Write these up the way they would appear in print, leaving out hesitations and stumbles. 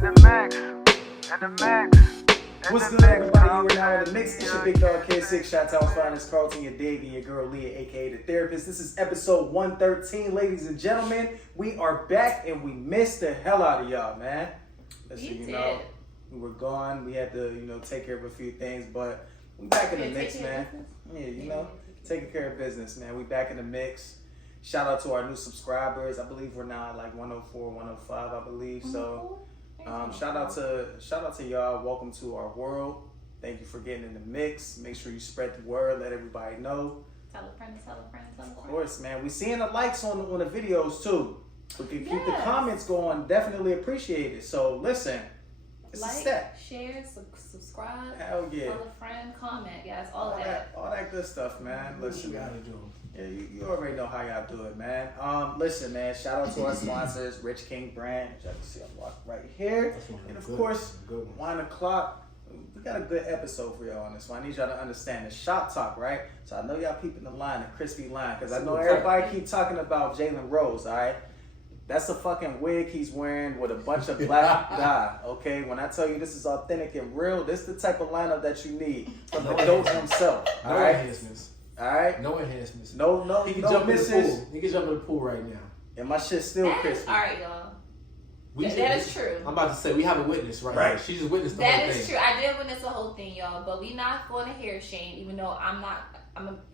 What's good, everybody? You are now in the mix. It's your big dog Kid 6. Shout out to Finest Carlton, your Dave, and your girl Leah, aka the therapist. This is episode 113, ladies and gentlemen. We are back and we missed the hell out of y'all, man. Listen, we were gone. We had to, take care of a few things, but we back in the mix, man. Yeah, taking care of business, man. We back in the mix. Shout out to our new subscribers. I believe we're now at like 104, 105, I believe. So, shout out to y'all. Welcome to our world. Thank you for getting in the mix. Make sure you spread the word. Let everybody know. Tell a friend, tell a friend, tell a friend. Of course, man. We seeing the likes on the videos too. If you keep the comments going, definitely appreciate it. So listen, it's a step. Share, subscribe. Hell yeah. Tell a friend, comment. Yes, all that. All that good stuff, man. Listen, you gotta do. Yeah, you already know how y'all do it, man. Listen, man. Shout out to our sponsors, Rich King Brand. As you can see, I'm walking right here, and of course, Wine O'Clock. We got a good episode for y'all on this one. I need y'all to understand the shop talk, right? So I know y'all peeping the line, the crispy line, because I know everybody keep talking about Jalen Rose, all right? That's a fucking wig he's wearing with a bunch of black dye, okay? When I tell you this is authentic and real, this is the type of lineup that you need from the GOAT himself, all right? Enhancements. All right? No enhancements. No, he can no jump misses. in the pool. He can jump in the pool right now. And my shit's still crispy. All right, y'all. That is true. I'm about to say, we have a witness right now. She just witnessed the whole thing. That is true. I did witness the whole thing, y'all. But we not going to hair shame, even though I'm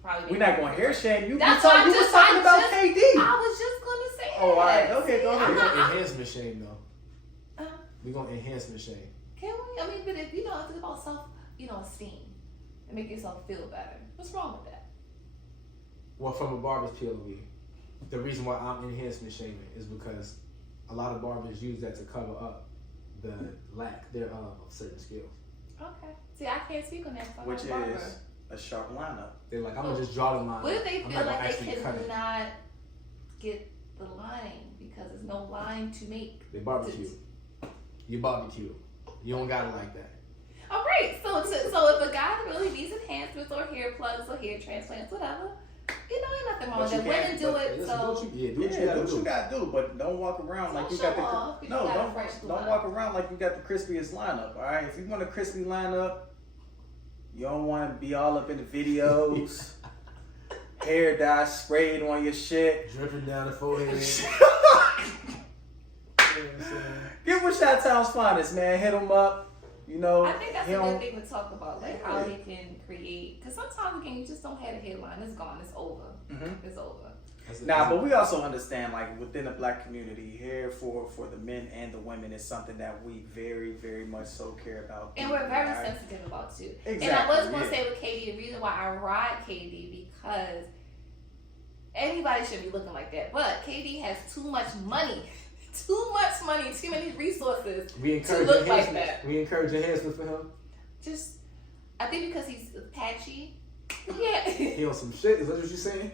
probably... We're not going to hair shame. You was That's talking why about KD. I was just going to say that. Oh, all right. Okay, go ahead. We're going to enhancement shame, though. We're going to enhancement shame. Can we? I mean, but if, if it's about self, esteem and make yourself feel better, what's wrong with that? Well, from a barber's POV, the reason why I'm enhancement shaming is because a lot of barbers use that to cover up the lack thereof of certain skills. Okay. See, I can't speak on that. Which is a sharp lineup. They're like, I'm going to just draw the line. What if they feel like they cannot get the line because there's no line to make? They barbecue. You barbecue. You don't got it like that. All right. So if a guy really needs enhancements or hair plugs or hair transplants, whatever, ain't nothing wrong with that. Women do it, so do what you gotta do, but don't walk around like you got the don't walk around like you got the crispiest lineup. All right, if you want a crispy lineup, you don't want to be all up in the videos, hair dye sprayed on your shit, dripping down the forehead. Give them Chi-Town's finest, man. Hit them up. I think that's a good thing to talk about, like how they can create. Because sometimes, again, you just don't have a headline. It's gone. It's over. Mm-hmm. It's over. But we also understand, like, within the black community, hair for the men and the women is something that we very, very much so care about. And we're very sensitive about, too. Exactly. And I was going to say with KD, the reason why I ride KD, because anybody should be looking like that. But KD has too much money. Too many resources to look like that. We encourage enhancements for him. Just, I think because he's patchy. Yeah. He on some shit. Is that what you're saying?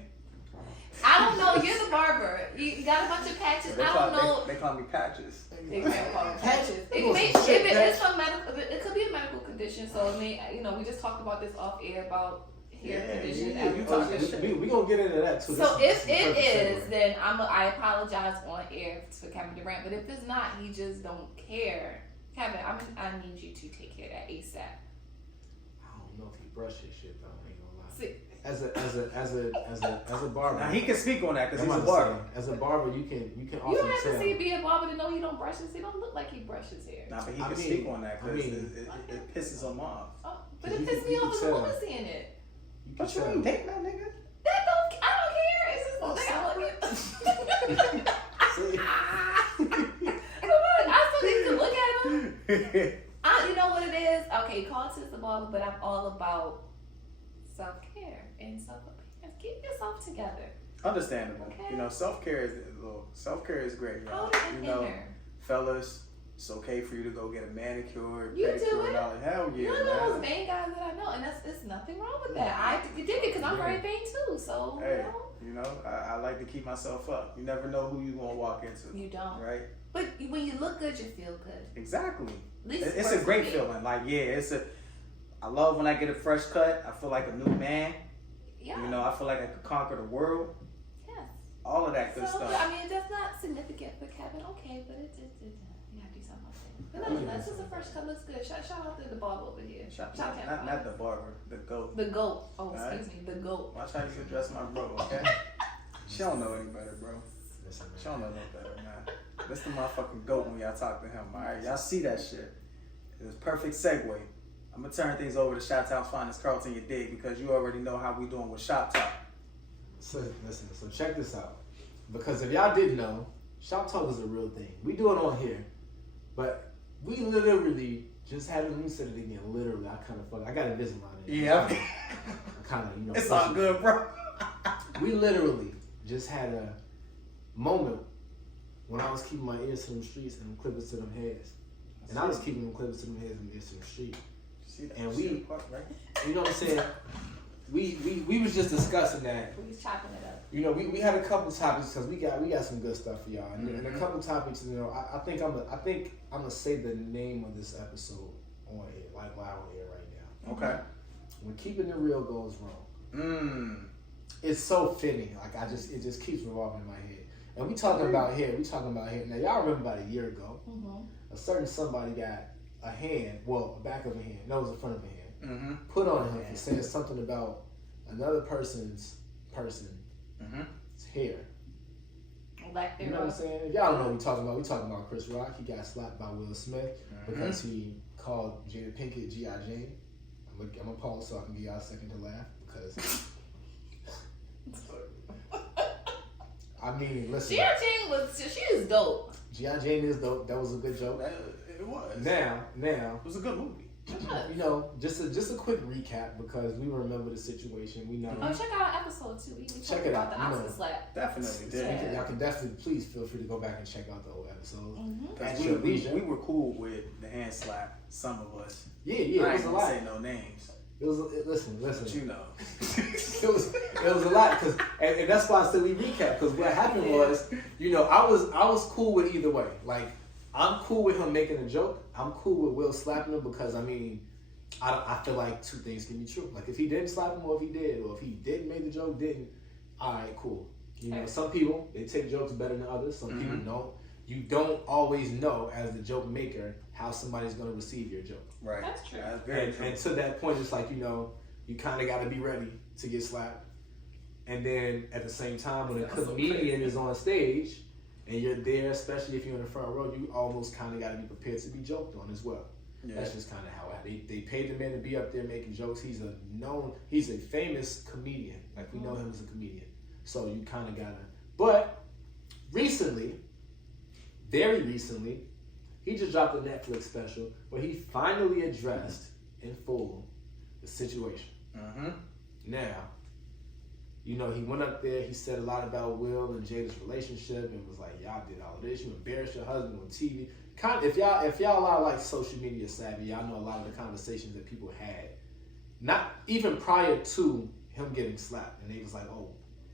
I don't know. You're the barber. You got a bunch of patches. I don't know. They call me patches. They call me patches. It could be a medical condition. So we just talked about this off air about hair conditions. We gonna get into that too. So if it is, then I apologize on air for Kevin Durant. But if it's not, he just don't care. Kevin, I need you to take care of that ASAP. I don't know if he brushed his shit though. I ain't gonna lie. See, as a barber. Now he can speak on that because he's a barber. As a barber, you can you don't have to be a barber to know he don't brush his hair. He don't look like he brushes his hair. Nah, but he can speak on that because it pisses him off. Oh, but it pisses me off as a woman seeing it. But you ain't dating that nigga. I don't care. It's just the thing I look at. I still need to look at him. You know what it is? Okay, call it the barber, but I'm all about self-care and self-appearance. Keep yourself together. Understandable. Okay. Self-care is great, y'all. Fellas, it's okay for you to go get a manicure, pedicure, and all that. Hell yeah, you're those main guys that I know, and there's nothing wrong with that. I did it because I'm very vain too. So hey, I like to keep myself up. You never know who you gonna walk into. You don't, right? But when you look good, you feel good. Exactly. It's a great feeling. Like I love when I get a fresh cut. I feel like a new man. Yeah. I feel like I could conquer the world. Yes. All of that good stuff. I mean, that's not significant for Kevin. Okay, but you gotta do something like that. That's just the first cut. Looks good. Shout out to the barber over here. Shout Shout out not the barber, the goat. The goat. Oh, Right. excuse me. The goat. Watch how you address my bro, okay? She don't know any better, bro. She don't know no better, man. That's the motherfucking goat when y'all talk to him, alright? Y'all see that shit. It was perfect segue. I'm gonna turn things over to Shop Talk's finest, Carlton, you dig, because you already know how we doing with Shop Talk. So listen, so check this out. Because if y'all didn't know, Shop Talk is a real thing. We do it on here, but we literally just had let me say it again. Literally, I got Invisalign in. Yeah. I kind of, It's all good, bro. We literally just had a moment when I was keeping my ears to them streets and them clippers to them heads. And I was keeping them clippers to them heads and ears to the street. And we, right? you know what I'm saying? We was just discussing that. We was chopping it up. You know, we had a couple topics because we got some good stuff for y'all, and a couple topics. You know, I think I'm gonna say the name of this episode on here, like live on here right now. Okay. When keeping it real goes wrong. It's so fitting. Like it just keeps revolving in my head. And we talking about here. Now y'all remember about a year ago, a certain somebody got a hand, well, a back of a hand, no, it was the front of a hand, put on him and said something about another person's hair. Like you know what I'm saying? If y'all don't know what we're talking about Chris Rock. He got slapped by Will Smith because he called Jada Pinkett G.I. Jane. I'm gonna pause so I can give y'all a second to laugh because I mean, listen. G.I. Jane she is dope. G.I. Jane is dope. That was a good joke. It was. Now, it was a good movie. You know, just a quick recap because we remember the situation. We know. Oh, check out our episode too. We check it out. The Oscar slap. Definitely did. Yeah. Y'all can definitely please feel free to go back and check out the old episode. And we were cool with the hand slap. Some of us. Yeah. I It was ain't a gonna lot. say no names. It was listen. But you know. it was a lot because and that's why I said we recap because what happened was, you know, I was cool with either way. Like I'm cool with him making a joke. I'm cool with Will slapping him because I mean, I feel like two things can be true. Like if he didn't slap him or if he did, or if he didn't make the joke, didn't. All right, cool. You know, some people they take jokes better than others. Some people don't. You don't always know as the joke maker how somebody's gonna receive your joke. Right. That's true. That's very true. And to that point, it's like, you know, you kind of got to be ready to get slapped. And then at the same time, when a comedian is on stage and you're there, especially if you're in the front row, you almost kind of got to be prepared to be joked on as well. Yeah. That's just kind of how they paid the man to be up there making jokes. He's a famous comedian. Like we know him as a comedian. So you kind of got to. But recently, very recently, he just dropped a Netflix special where he finally addressed in full the situation. Now, you know, he went up there, he said a lot about Will and Jada's relationship and was like, y'all did all of this, you embarrassed your husband on TV. If y'all are like social media savvy, y'all know a lot of the conversations that people had, not even prior to him getting slapped. And they was like, oh,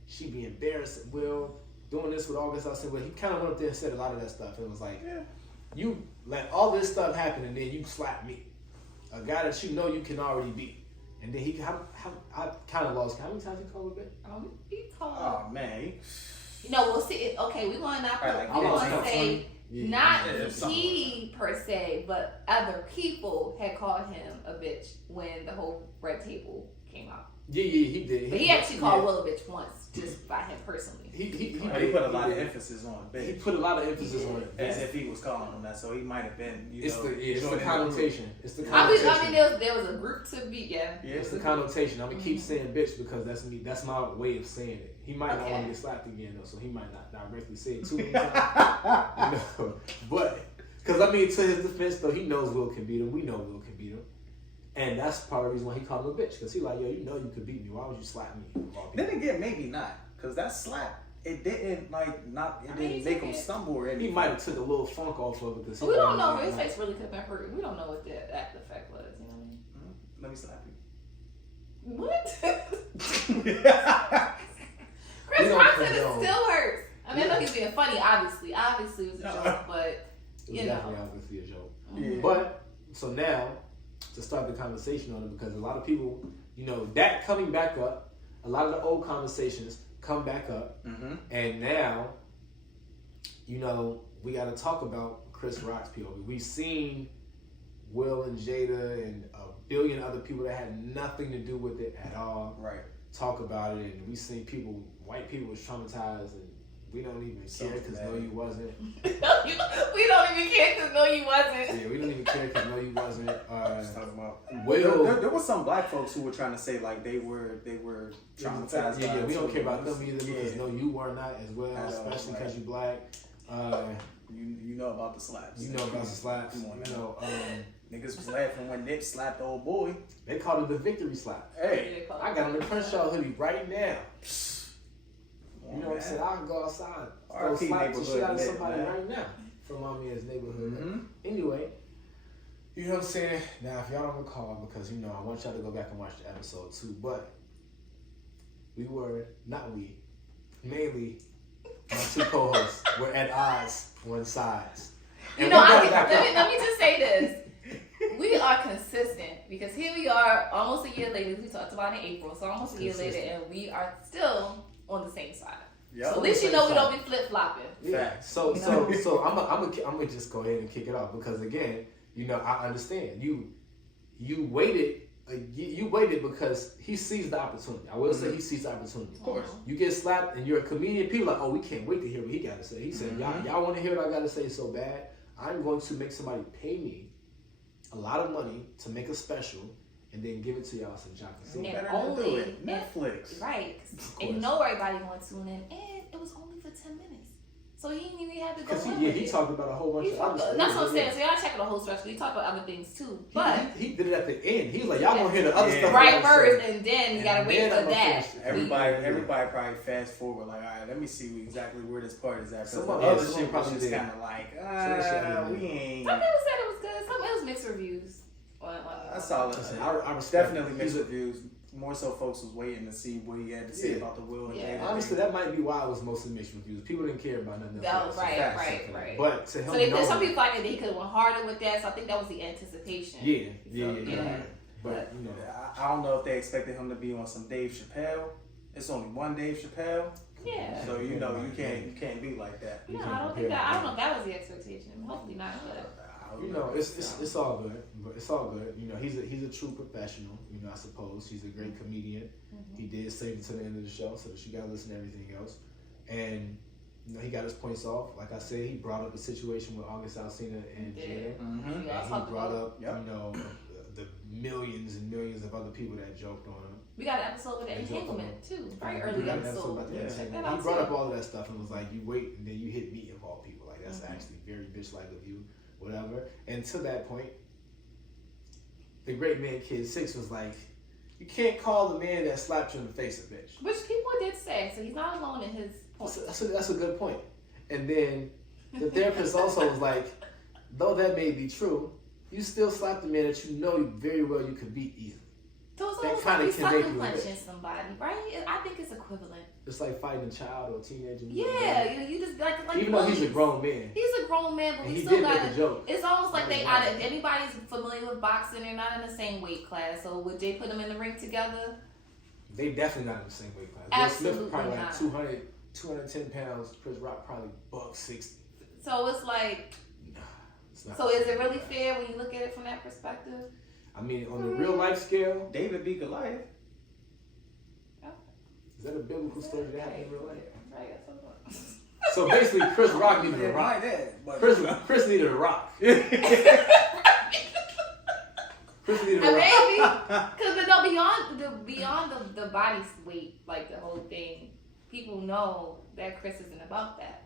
she be embarrassed at Will doing this with August. I said, well, he kind of went up there and said a lot of that stuff. And it was like, you let all this stuff happen and then you slap me, a guy that you know you can already beat. And then I kind of lost. How many times he called it? He called. Oh man. No, we'll see. Okay, we want to not. Right, we want to say not Yeah, he per se, but other people had called him a bitch when the whole red table came out. Yeah, he did. But he actually called Will a bitch once, just by him personally. He put a lot of emphasis on bitch. He put a lot of emphasis on it. As if he was calling him that, so he might have been, it's the connotation. It's the connotation. I mean, there was a group to be, It's the connotation. I'm gonna keep saying bitch because that's me. That's my way of saying it. He might not want to get slapped again though, so he might not directly say it too many times. You know? But because I mean, to his defense though, he knows Will can beat him. We know Will can beat him. And that's part of the reason why he called him a bitch. Because he like, yo, you know you could beat me. Why would you slap me? Then again, maybe not. Because that slap, it didn't didn't make him stumble or anything. He might have took a little funk off of it. We don't know. His face really could have been hurt. We don't know what that effect was. You know what I mean? Let me slap you. What? Chris Rock said it still hurts. I mean, I know he's being funny, obviously. Obviously, it was a joke, but, you know. Definitely obviously a joke. Yeah. But, so now, to start the conversation on it, because a lot of people, you know, that coming back up, a lot of the old conversations come back up, and now, you know, we got to talk about Chris Rock's POV. We've seen Will and Jada and a billion other people that had nothing to do with it at all. Right. Talk about it, and we've seen people, white people was traumatized, and we don't even care because no, you wasn't. We don't even care because no, you wasn't. Yeah, we don't even care because no, you wasn't. Talking about Will. There was some black folks who were trying to say like they were traumatized. Yeah, we don't care about them either Yeah. because no, you were not as well, especially because you black. You know about the slaps. You know about the slaps. Come on, you know, niggas was laughing when Nip slapped the old boy. they called it the victory slap. Hey, I got on the Crenshaw hoodie right now. You know what I'm man. saying? I can go outside, go R.I.P. slap the shit out of neighborhood somebody man. right now from Mommy's neighborhood. Mm-hmm. Anyway, you know what I'm saying? Now, if y'all don't recall, because you know I want y'all to go back and watch the episode too, but mainly my two co-hosts were at odds on sides. You know, let me just say this. We are consistent because here we are almost a year later. We talked about it in April, so almost a year later, and we are still on the same side. Yep. So at least you know we don't be flip flopping. Yeah. So I'm gonna just go ahead and kick it off because again, you know, I understand you waited. You waited because he sees the opportunity. I will say he sees the opportunity. Of course. You get slapped and you're a comedian. People are like, oh, we can't wait to hear what he got to say. He said, y'all want to hear what I got to say so bad. I'm going to make somebody pay me a lot of money to make a special and then give it to y'all so y'all can see it. And only Netflix. Right. And you know everybody want to tune in. And it was only for 10 minutes. So he didn't even have to go in. He talked about a whole bunch of other stuff. That's what I'm saying. So y'all check the whole special. He talked about other things too. But he did it at the end. He was like, y'all want to hear the other stuff. Right first, and then you got to wait for that. Everybody probably fast forward like, all right, let me see exactly where this part is at. Some other shit was probably just kind of like, we ain't. Some people said it was good. Some it was mixed reviews. I saw it. I definitely mixed reviews. More so, folks was waiting to see what he had to say about the Will and Jada. Honestly, that might be why it was mostly mixed reviews. People didn't care about nothing else. That was right. But to him, so some people thought that he could have went harder with that. So I think that was the anticipation. Yeah. But you know, I don't know if they expected him to be on some Dave Chappelle. It's only one Dave Chappelle. Yeah. So you know you can't be like that. No, I don't know if that was the expectation. Hopefully not. But. You know, it's all good. But it's all good. You know, he's a true professional. You know, I suppose he's a great comedian. Mm-hmm. He did save it to the end of the show, so that you gotta listen to everything else. And you know, he got his points off. Like I said, he brought up the situation with August Alsina and Jada. Mm-hmm. And he brought up, you know, the millions and millions of other people that joked on him. We got an episode with the entanglement too. Very early episode. He brought up all of that stuff and was like, you wait and then you hit me of all people. Like that's actually very bitch-like of you. Whatever. And to that point, the great man Kid 6 was like, you can't call the man that slapped you in the face a bitch. Which people did say, so he's not alone in his point. That's a good point. And then the therapist also was like, though that may be true, you still slapped the man that you know very well you could beat easily. So it's almost like he's sucking punching somebody, right? I think it's equivalent. It's like fighting a child or a teenager. Yeah, you just like even though he's a grown man. He's a grown man, but we still got to. It's almost like anybody's familiar with boxing. They're not in the same weight class. So would they put them in the ring together? They definitely not in the same weight class. Absolutely Will Smith probably not. like 210 pounds. Chris Rock probably $160. So it's like. So is it really fair when you look at it from that perspective? I mean, on the real life scale, David beat Goliath. Is that a biblical story that happened in real life? Right. So basically, Chris Rock needed a rock. Chris needed a rock. Chris needed a rock. Maybe, because no, beyond the body weight, like the whole thing, people know that Chris isn't about that.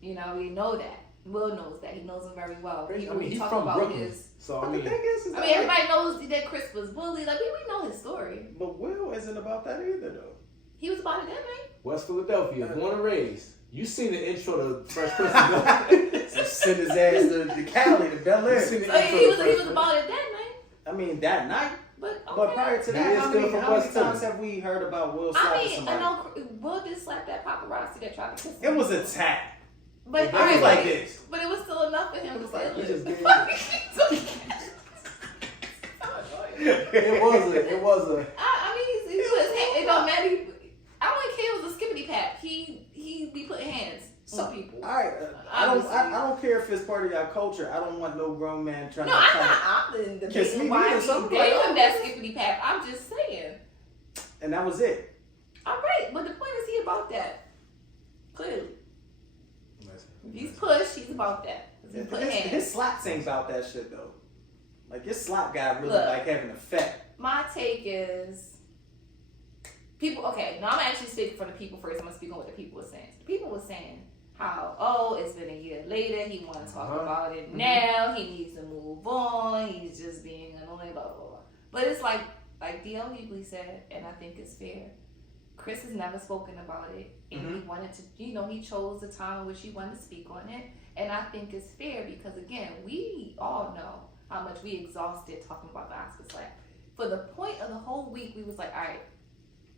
You know, we know that. Will knows that. He knows him very well. I mean, he's from Brooklyn. So I mean, everybody knows that Chris was bullied. Like we know his story. But Will isn't about that either, though. He was about it then, right? West Philadelphia, born and raised. You seen the intro to Fresh Prince of Bel-Air? Send his ass to Cali, to Bel Air. So he was about it then, right? I mean, that night. But prior to that, how many times have we heard about Will slapping somebody? I know Will did slap that paparazzi that tried to kiss him. It was a tap. But it was like this. But it was still enough for him to say he just gave it was a. I mean, he was. It don't matter. I don't care. It was a skippity pat. He be putting hands on people. Alright, I don't care if it's part of your culture. I don't want no grown man trying No, to I'm the kiss me why neither. he Something gave like him that skippity pap. I'm just saying. And that was it. All right, but the point is he about that. Clearly. If he's pushed, he's about that. His slaps ain't about that shit though. Like your slap guy really Look, like having an effect. My take is people. Okay, now I'm actually speaking for the people first. I'm gonna speak on what the people were saying. The people were saying how it's been a year later. He want to talk about it now. He needs to move on. He's just being annoying. Blah blah blah. But it's like D.L. Hughley said, and I think it's fair. Chris has never spoken about it, and he wanted to, he chose the time in which he wanted to speak on it, and I think it's fair because, again, we all know how much we exhausted talking about the Oscar slap. For the point of the whole week, we was like, all right,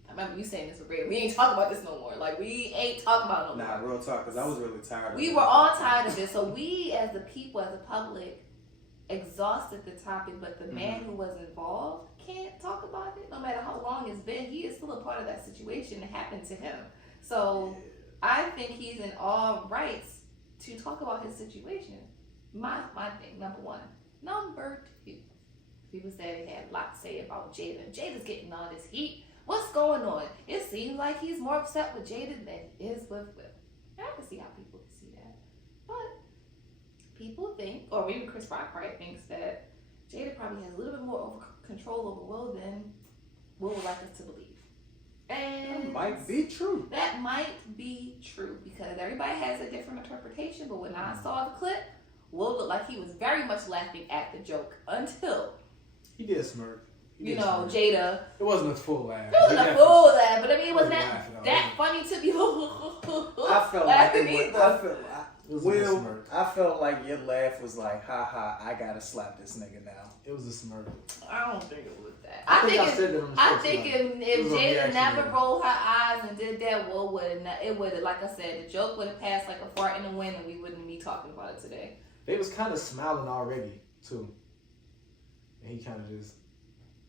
I remember you saying this for real, we ain't talking about this no more. Like, we ain't talking about it no more. Nah, real talk, because I was really tired of it. We were all tired of it, so we, as the people, as the public, exhausted the topic, but the man who was involved can't talk about it no matter how long it's been. He is still a part of that situation. It happened to him, so I think he's in all rights to talk about his situation. My thing, number one. Number two, people said they had a lot to say about Jada. Jada's getting all this heat. What's going on? It seems like he's more upset with Jada than he is with Will. And I can see how people can see that, but people think, or maybe Chris Rock probably thinks that Jada probably has a little bit more control over Will than Will would like us to believe. And that might be true. That might be true because everybody has a different interpretation. But when I saw the clip, Will looked like he was very much laughing at the joke until he did smirk. Jada. It wasn't a full laugh. It wasn't a full laugh, but I mean, it wasn't that funny to be. I felt like I felt like your laugh was like, ha ha, I gotta slap this nigga now. It was a smirk. I don't think it was that. I think if Jada never rolled her eyes and did that, Will would have, like I said, the joke would have passed like a fart in the wind and we wouldn't be talking about it today. They was kind of smiling already, too. And he kind of just...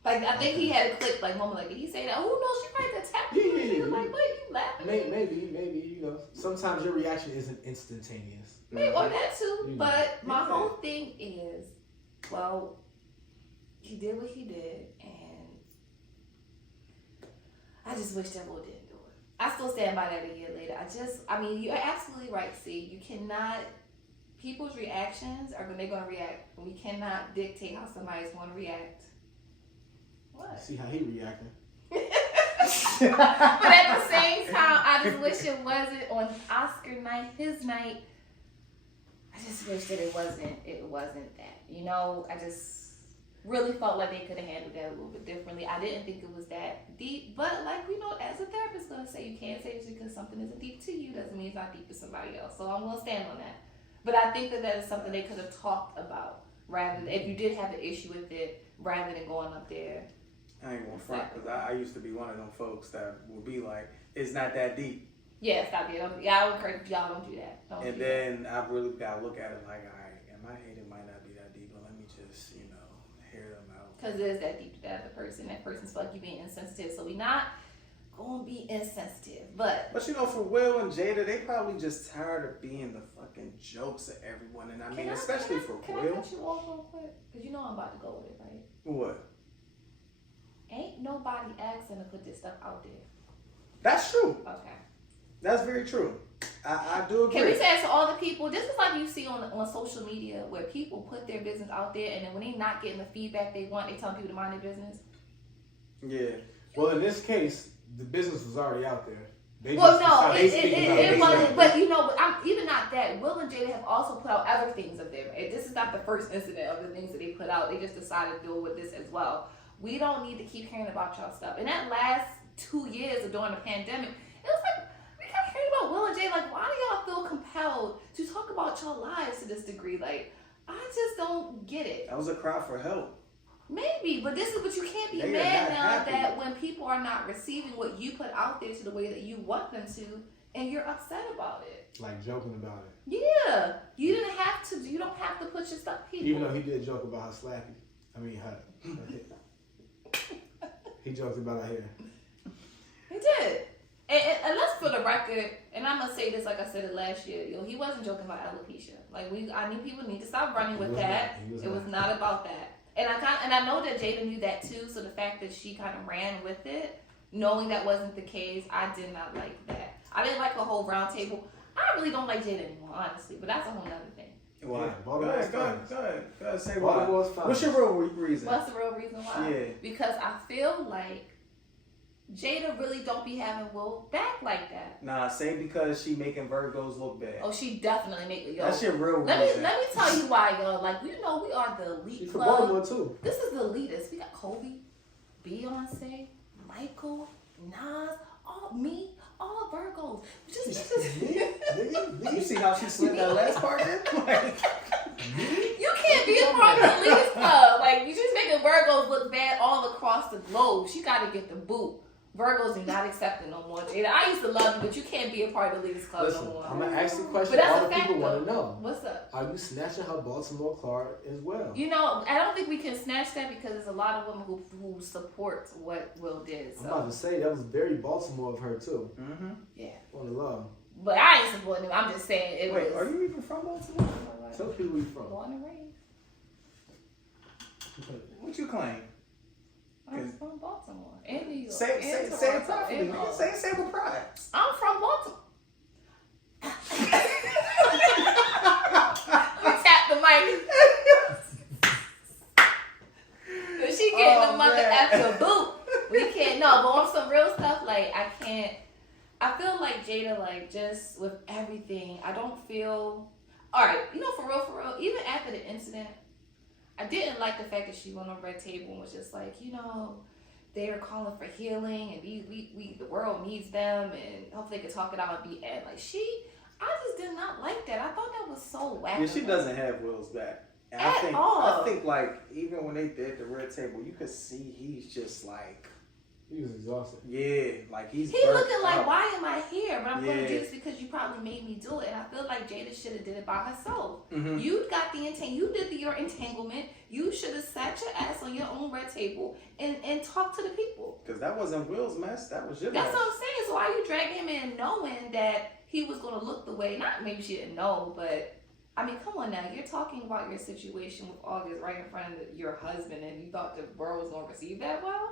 Like, I think he had a click, like, moment, like, did he say that? Oh, no, she probably could tap you. Yeah. Like, what, you laughing? Maybe, sometimes your reaction isn't instantaneous. Maybe, or that too. But my whole thing is, well, he did what he did, and I just wish that Will didn't do it. I still stand by that a year later. You're absolutely right, C. You cannot, people's reactions are when they're going to react. We cannot dictate how somebody's going to react. What? See how he reacting. But at the same time, I just wish it wasn't on Oscar night, his night. I just wish that it wasn't that. I just really felt like they could have handled that a little bit differently. I didn't think it was that deep, but as a therapist gonna say, you can't say just because something isn't deep to you doesn't mean it's not deep to somebody else. So I'm gonna stand on that. But I think that is something they could have talked about rather than, if you did have an issue with it, rather than going up there. I ain't gonna front because I used to be one of them folks that would be like, it's not that deep. Yeah, it's not that deep. I would encourage y'all don't do that. I really gotta look at it like, all right, in my head it might not be that deep, but let me just, hear them out. Because it is that deep to that other person. That person's feel like you being insensitive. So we not gonna be insensitive. But for Will and Jada, they probably just tired of being the fucking jokes of everyone. And especially for Will. Can I cut you off real quick? Because I'm about to go with it, right? What? Ain't nobody asking to put this stuff out there. That's true. Okay. That's very true. I do agree. Can we say it to all the people? This is like you see on social media where people put their business out there and then when they're not getting the feedback they want, they tell people to mind their business. Yeah. Well, in this case, the business was already out there. It wasn't. But even not that. Will and Jada have also put out other things of them. This is not the first incident of the things that they put out. They just decided to deal with this as well. We don't need to keep hearing about y'all stuff. In that last 2 years of during the pandemic, it was like we kept hearing about Will and Jay. Like, why do y'all feel compelled to talk about y'all lives to this degree? Like, I just don't get it. That was a cry for help. Maybe, but you can't be mad now that when people are not receiving what you put out there to the way that you want them to, and you're upset about it. Like joking about it. Yeah, you don't have to put your stuff. People. Even though he did joke about her slappy. He joked about her hair. He did. And let's for the record, and I'm gonna say this like I said it last year, he wasn't joking about alopecia. Like I mean, people need to stop running with that. It was not about that. And I know that Jada knew that too. So the fact that she kind of ran with it, knowing that wasn't the case, I did not like that. I didn't like the whole round table. I really don't like Jada anymore, honestly. But that's a whole nother thing. Why? Yeah, Go ahead. Say why. Baltimore's fine. What's your real reason? What's the real reason why? Yeah. Because I feel like Jada really don't be having Will back like that. Nah, say because she making Virgos look bad. Oh, she definitely make it. That's your real Let reason. me tell you why, y'all. Like, we are the elite She's from club. Baltimore too. This is the elitist. We got Kobe, Beyonce, Michael, Nas, all Virgos. You see how she slid that last part in? Like, you can't be a part of the elitist club. Like, you just making Virgos look bad all across the globe. She got to get the boot. Virgos do not accept it no more, Jada. I used to love you, but you can't be a part of the ladies club no more. I'm gonna ask the question But that's all a the fact, people want to though. know. What's up? Are you snatching her Baltimore card as well? You know, I don't think we can snatch that because there's a lot of women who support what Will did. So. I'm about to say that was very Baltimore of her too. mm-hmm. Yeah. On the love. But I ain't supporting him. I'm just saying it Wait, was. are you even from Baltimore? Tell people where you from. Born and raised. What you claim? I'm from Baltimore and New York. Say and it Toronto, properly. and Man. Raleigh. Say it with pride. I'm from Baltimore. Let me tap the mic. Cause she getting the mother after boot. We can't but on some real stuff, like I feel like Jada, like just with everything, I don't feel alright, for real, even after the incident, I didn't like the fact that she went on Red Table and was just like, they're calling for healing and we the world needs them and hopefully they can talk it out and be like I just did not like that. I thought that was so whack. Yeah, she doesn't have Will's back. And all. I think like even when they did the Red Table, you could see he's just like He was exhausted. Yeah, like he's looking like, out. why am I here? But I'm going to do this because you probably made me do it. And I feel like Jada should have did it by herself. Mm-hmm. You got you did your entanglement. You should have sat your ass on your own Red Table and talked to the people. Because that wasn't Will's mess. That was your That's mess. what I'm saying. So why you dragging him in knowing that he was going to look the way, not maybe she didn't know, but I mean, come on now. You're talking about your situation with August right in front of your husband and you thought the world was going to receive that well?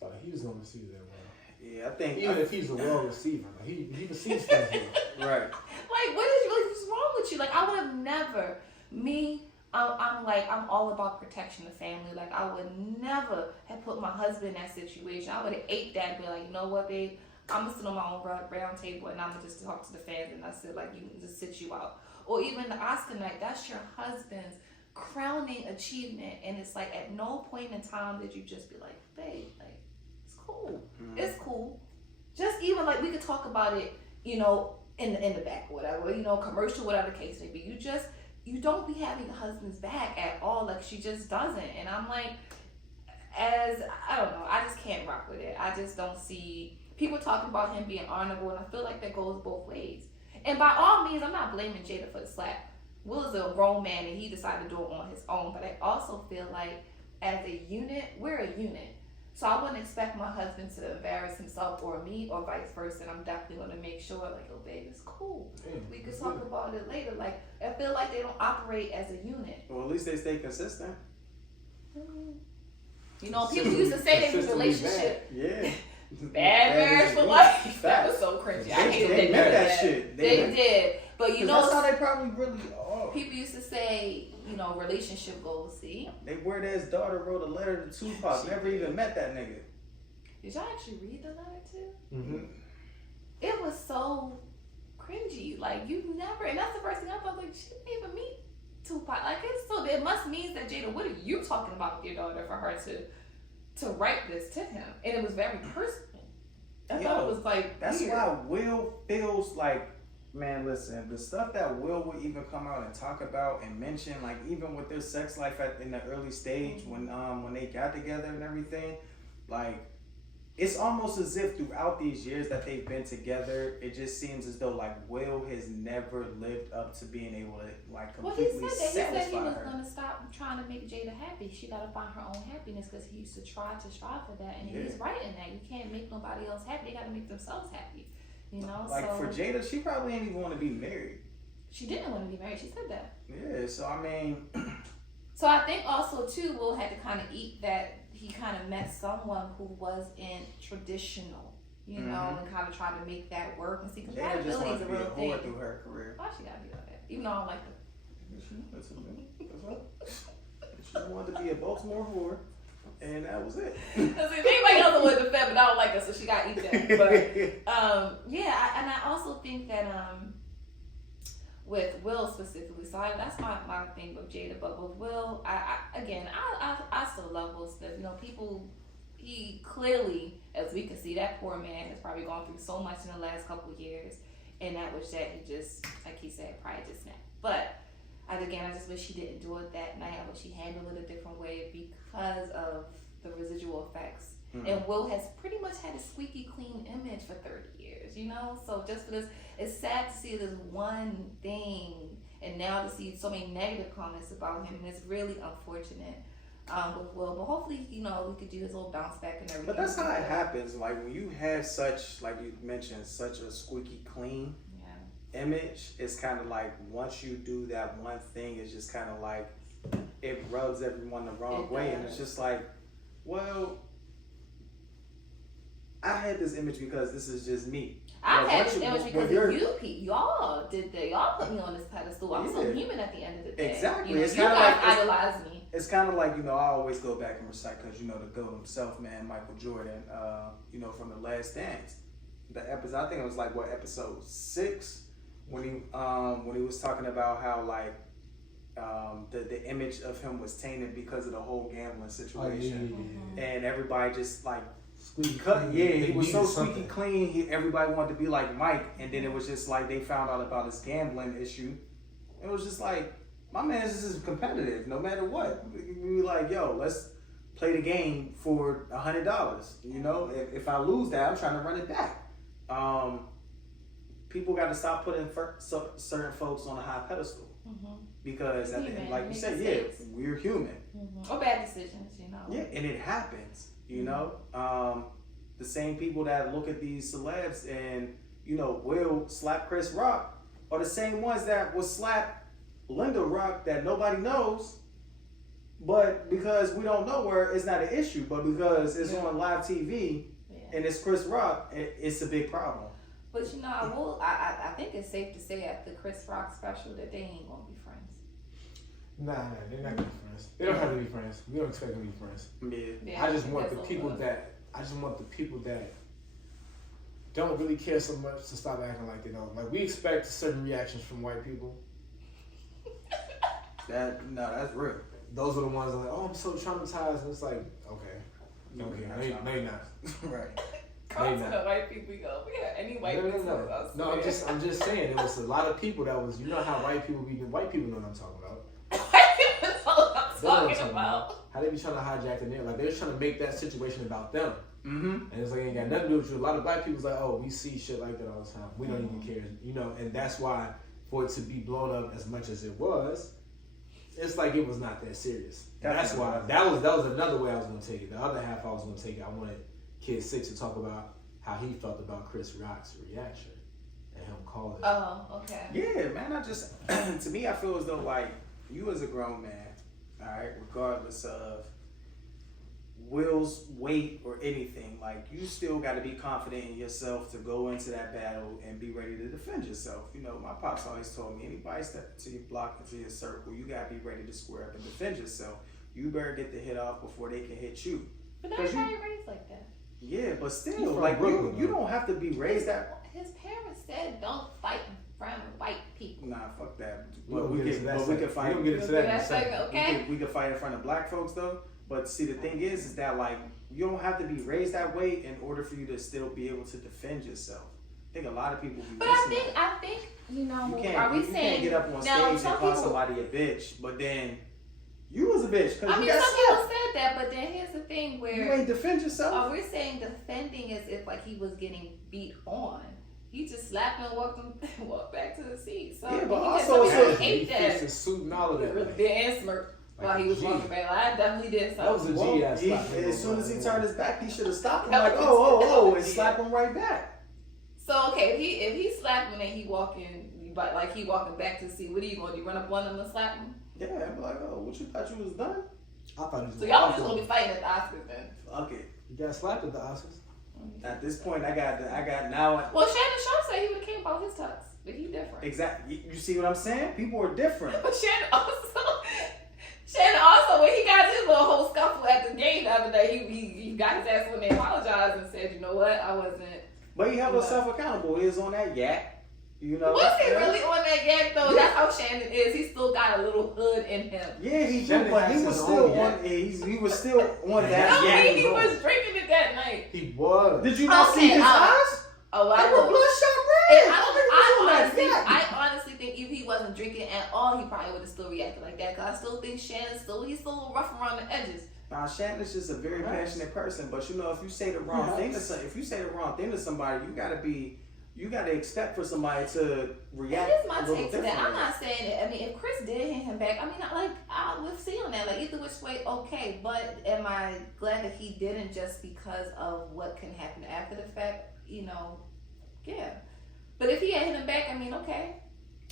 Thought he was gonna receive that well. Yeah, I think even if he's a well receiver, he receives things well. Right. Like, what's wrong with you? Like, I would have never. I'm all about protection of family. Like, I would never have put my husband in that situation. I would have ate that and be like, you know what, babe? I'm gonna sit on my own round table and I'm gonna just talk to the fans and I said like, you can just sit you out. Or even the Oscar night. That's your husband's crowning achievement, and it's like at no point in time did you just be like, babe, like. Cool. Mm-hmm. It's cool. Just even like we could talk about it, in the back or whatever, commercial, whatever the case may be. You don't be having a husband's back at all. Like she just doesn't. And I'm like, I don't know, I just can't rock with it. I just don't see people talking about him being honorable, and I feel like that goes both ways. And by all means, I'm not blaming Jada for the slap. Will is a grown man and he decided to do it on his own. But I also feel like as a unit, we're a unit. So I wouldn't expect my husband to embarrass himself or me or vice versa. And I'm definitely going to make sure, like, oh, babe, it's cool. We can talk about it later. Like, I feel like they don't operate as a unit. Well, at least they stay consistent. People used to say they was a relationship. Yeah. Bad marriage for life. That was so cringy. I hated they meant that shit. They did. But that's how they probably really are. People used to say, relationship goals. See? They weird ass daughter wrote a letter to Tupac. Never even met that nigga. Did y'all actually read the letter too? Mm-hmm. It was so cringy. Like you never, and that's the first thing I thought. Like she didn't even meet Tupac. Like it must mean that Jada, what are you talking about with your daughter for her to write this to him? And it was very personal. I thought it was like that's weird. why Will feels like. Man, listen, the stuff that Will would even come out and talk about and mention, like even with their sex life in the early stage when they got together and everything, like it's almost as if throughout these years that they've been together, it just seems as though like Will has never lived up to being able to like completely He satisfy said he was her. going to stop trying to make Jada happy. She got to find her own happiness because he used to strive for that, and he's right in that. You can't make nobody else happy. They got to make themselves happy. You know, like so, for Jada, she probably ain't even want to be married. She didn't want to be married. She said that. Yeah, so I mean, so I think also too, Will had to kind of eat that he kind of met someone who wasn't traditional, you know, and kind of tried to make that work. And see, compatibility is a real thing. Through her career. Why she gotta be like that? Even though I don't like her. She wanted to be a Baltimore whore, and that was it. Because if anybody else would defend, but I don't like her, so she got to eat that. But yeah, and I also think that with Will specifically, so that's my thing with Jada. But with Will, I still love Will Smith. You know, he clearly, as we can see, that poor man has probably gone through so much in the last couple of years, and I wish that he just, like he said, probably just snapped. But I just wish he didn't do it that night. I wish he handled it a different way because of the residual effects. And Will has pretty much had a squeaky clean image for 30 years, you know? So just for this, it's sad to see this one thing and now to see so many negative comments about him, and it's really unfortunate with Will. But hopefully, you know, we could do his little bounce back and everything. But that's how it happens. Like when you have such, like you mentioned, such a squeaky clean image, it's kind of like once you do that one thing, it's just kind of like it rubs everyone the wrong way. And it's just like, well, I had this image because this is just me. I had this image because of you, Pete. Y'all put me on this pedestal. I'm so human at the end of the day. Exactly. You know, it's you guys idolize me. It's kind of like, you know, I always go back and recite because, you know, the GOAT himself, man, Michael Jordan, you know, from The Last Dance. The episode, I think it was like, what, episode 6? When he was talking about how like the image of him was tainted because of the whole gambling situation, and everybody just like he was so squeaky clean. Everybody wanted to be like Mike, and then it was just like they found out about his gambling issue. It was just like, my man, this is competitive no matter what. We were like, yo, let's play the game for $100. You know, if I lose that, I'm trying to run it back. People got to stop putting certain folks on a high pedestal because at the end, like you said, we're human. Or bad decisions, you know. Yeah, and it happens, you know. The same people that look at these celebs and, you know, will slap Chris Rock are the same ones that will slap Linda Rock that nobody knows, but because we don't know her, it's not an issue. But because it's on live TV and it's Chris Rock, it's a big problem. But you know, I think it's safe to say at the Chris Rock special that they ain't gonna be friends. Nah, they're not gonna be friends. They don't have to be friends. We don't expect them to be friends. Yeah. I just want the people that don't really care so much to stop acting like they don't. Like we expect certain reactions from white people. That's real. Those are the ones that are like, oh, I'm so traumatized, and it's like, okay, no, you're not. Right. Come to the white people, we have any white people. No, I'm just saying, there was a lot of people that was, you know how white people know what I'm talking about. How they be trying to hijack the narrative, like they were trying to make that situation about them. And it's like, it ain't got nothing to do with you. A lot of black people's like, oh, we see shit like that all the time. We don't even care, you know, and that's why for it to be blown up as much as it was, it's like it was not that serious. That's why that was another way I was gonna take it. The other half I was gonna take it, I wanted Kid 6 to talk about how he felt about Chris Rock's reaction and him calling. Oh, okay. Yeah, man. I just, to me, I feel as though like you as a grown man, all right, regardless of Will's weight or anything, like you still got to be confident in yourself to go into that battle and be ready to defend yourself. You know, my pops always told me, anybody step into your block, into your circle, you got to be ready to square up and defend yourself. You better get the hit off before they can hit you. But not everybody raised like that. Yeah, but still, like you don't have to be raised that. His parents said, "Don't fight in front of white people." Nah, fuck that. But we can fight. We can get into that in a second. Okay. We can fight in front of black folks though. But see, the thing is that like you don't have to be raised that way in order for you to still be able to defend yourself. I think a lot of people. But I think you know. You can't, are we you saying can't get up on stage and call somebody a bitch, but then You was a bitch. I mean, some people said that, but then here's the thing where you ain't defend yourself. we're saying defending as if like he was getting beat on. He just slapped him and walked back to the seat. So yeah, but also he fixed his suit and all of that. Really did and smirked while he was walking back. Like, I definitely did something. That was a G-ass slap. As soon as he turned his back, he should have stopped him like, oh, and slap him right back. So okay, if he slapped him and he walking back to the seat, what are you gonna do? Run up on him and slap him? Yeah, I'd be like, oh, what you thought you was done? I thought he was. So y'all just gonna be fighting at the Oscars then? Fuck it. You got slapped at the Oscars. At this point, I got now. Well, Shannon Sharp said he would have came about his tux, but he different. Exactly. You see what I'm saying? People are different. But Shannon also, when he got his little whole scuffle at the game the other day, he got his ass when they apologized and said, you know what, I wasn't. But he held himself accountable. He was on that yak. You know, was he really on that yak though? Yeah. That's how Shannon is. He still got a little hood in him. Yeah, he did, but he was still on. He was still on that yak. I mean, he was drinking it that night. He was. Did you not see his eyes? Oh, they were bloodshot red. I honestly think if he wasn't drinking at all, he probably would have still reacted like that. Cause I still think he's still a little rough around the edges. Nah, Shannon's just a very passionate person. But you know, if you say the wrong thing to somebody, you gotta expect for somebody to react. Here's my take to that. I'm not saying it. I mean, if Chris did hit him back, I mean, I would see on that. Like, either which way, okay. But am I glad that he didn't just because of what can happen after the fact? You know, yeah. But if he had hit him back, I mean, okay.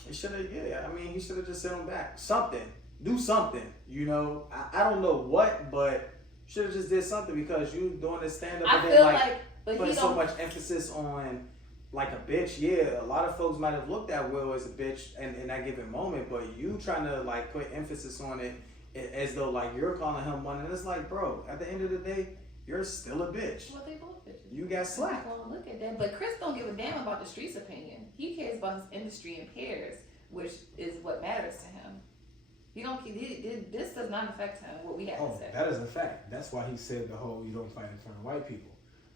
He should have, I mean, he should have just hit him back. Something. Do something. You know, I don't know what, but should have just did something because you doing this stand-up and then, putting so much emphasis on like a bitch. Yeah, a lot of folks might have looked at Will as a bitch in that given moment, but you trying to like put emphasis on it as though like you're calling him one, and it's like, bro, at the end of the day, you're still a bitch. Well, they both bitches. You got slapped. Well, look at that. But Chris don't give a damn about the street's opinion. He cares about his industry and peers, which is what matters to him. This does not affect him, what we have to say. That is a fact. That's why he said the whole, you don't fight in front of white people.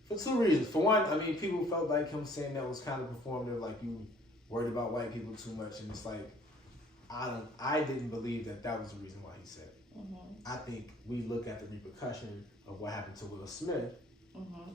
For two reasons. For one, I mean, people felt like him saying that was kind of performative, like you worried about white people too much, and it's like, I didn't believe that was the reason why he said it. Mm-hmm. I think we look at the repercussion of what happened to Will Smith,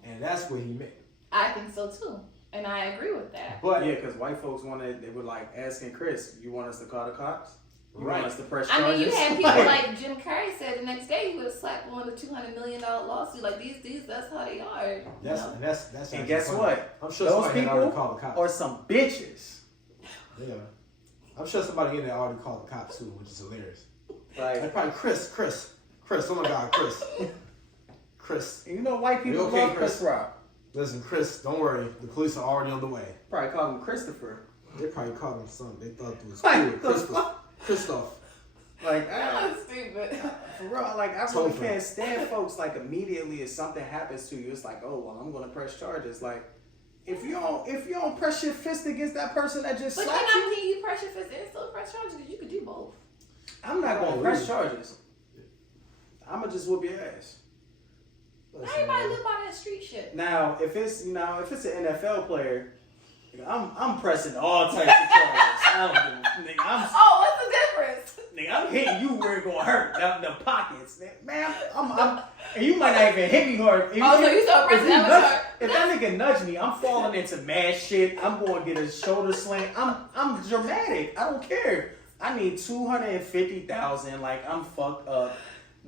and that's what he meant. I think so too, and I agree with that. But yeah, because white folks they were like asking Chris, "You want us to call the cops? You want us to press charges?" I mean, you had people like Jim Carrey said the next day he would have slapped one of the $200 million lawsuit. Like these, that's how they are. That's and guess funny. What? I'm sure those somebody already called the cops. Are some bitches. Yeah, I'm sure somebody in there already called the cops too, which is hilarious. Like probably Chris. Oh my God, Chris. You know, white people love Chris Rock. Listen, Chris, don't worry. The police are already on the way. Probably called him Christopher. They probably called him something. They thought it was cool. Christoph. Like, that's stupid. For real, like, I really can't stand folks, like, immediately if something happens to you, it's like, oh, well, I'm going to press charges. Like, if you don't press your fist against that person that just slapped you. But can you press your fist and still press charges? Because you could do both. I'm not going to press charges. I'm going to just whoop your ass. Everybody live by that street shit. Now, if it's an NFL player, I'm pressing all types of charges. What's the difference? Nigga, I'm hitting you where it's gonna hurt. The pockets, man. And you might not even hit me hard. So you start pressing if that nigga nudge me, I'm falling into mad shit. I'm going to get a shoulder slant. I'm dramatic. I don't care. I need $250,000. Like, I'm fucked up.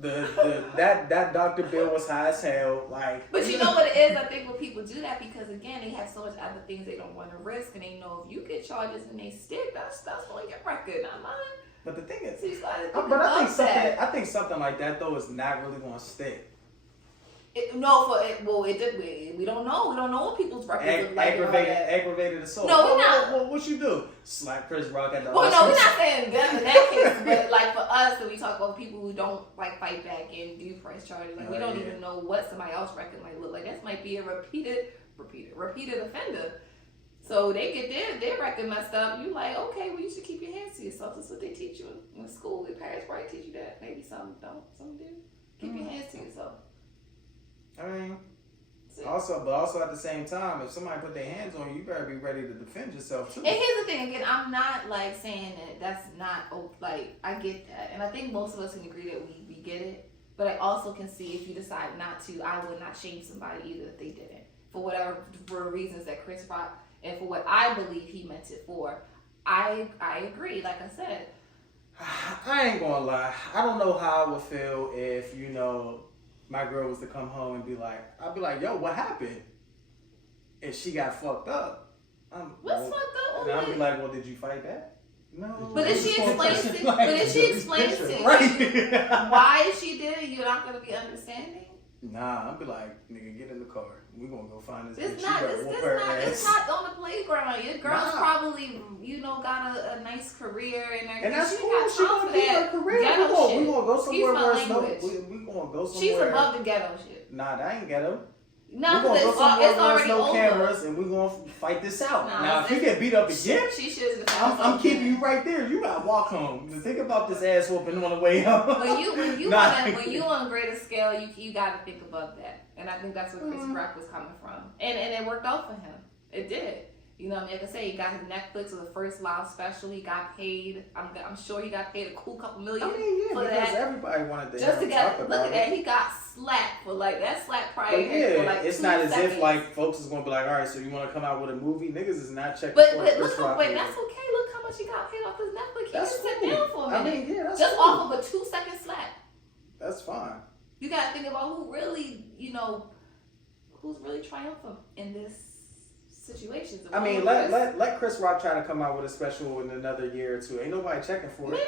That Dr. Bill was high as hell. Like, but you know what it is? I think when people do that because again they have so much other things they don't want to risk, and they know if you get charges and they stick, that's on your record, not mine. But the thing is, I think something like that though is not really going to stick. We don't know. We don't know what people's records look like. Aggravated assault. No, we're not. What you do? Slap Chris Rock at the. Well, no, we're not saying that in that case. But like for us, when we talk about people who don't like fight back and do press charges, like we don't even know what somebody else's record might look like. That might be a repeated offender. So they get their record messed up. You like, okay, well you should keep your hands to yourself. That's what they teach you in school. Your parents probably teach you that. Maybe some don't, some do. Keep your hands to yourself. I mean, Also at the same time, if somebody put their hands on you, you better be ready to defend yourself too. And here's the thing, again, I'm not like saying that that's not like I get that, and I think most of us can agree that we get it. But I also can see if you decide not to, I would not shame somebody either if they didn't for whatever reasons that Chris Rock and for what I believe he meant it for. I agree. Like I said, I ain't gonna lie. I don't know how I would feel if, you know, my girl was to come home and be like, I'd be like, yo, what happened? And she got fucked up. What's fucked up? And I'd be like, well, did you fight back? No. But if she explains to you Right. why she did it, you're not gonna be understanding. Nah, I'd be like, nigga, get in the car. We gonna go find this It's bitch. not. She better whoop her ass. It's not on the playground. Your girl's probably, you know, got a nice career and everything. And that's she cool. got She time gonna for keep that her career. ghetto shit. We gonna go somewhere Excuse my where it's no. language. We gonna go somewhere. She's above the ghetto shit. Nah, that ain't ghetto. No, we gonna go somewhere it's where there's already no over. cameras, and we gonna fight this out. Nah, now, if you get beat up again, she should. I'm keeping you right there. You gotta walk home. Think about this ass whooping on the way home. When you on a greater scale, you gotta think above that. And I think that's where Chris Rock was coming from. And it worked out for him. It did. You know what I mean? Like I say, he got his Netflix with the first live special. He got paid. I'm sure he got paid a cool couple million. I mean, yeah, for because that. everybody wanted to Just to talk about look at it. that, he got slapped for like that slap prior. But yeah, for like it's 2 not as seconds. if like folks is gonna be like, all right, so you want to come out with a movie? Niggas is not checking But for look, Chris Rock. wait, that's okay. Look how much he got paid off his Netflix. He That's just sit cool. down for a minute. I mean, yeah, that's just cool. off of a 2-second slap. That's fine. You gotta think about who really, you know, who's really triumphant in this situation. I mean, let Chris Rock try to come out with a special in another year or two. Ain't nobody checking for it. Maybe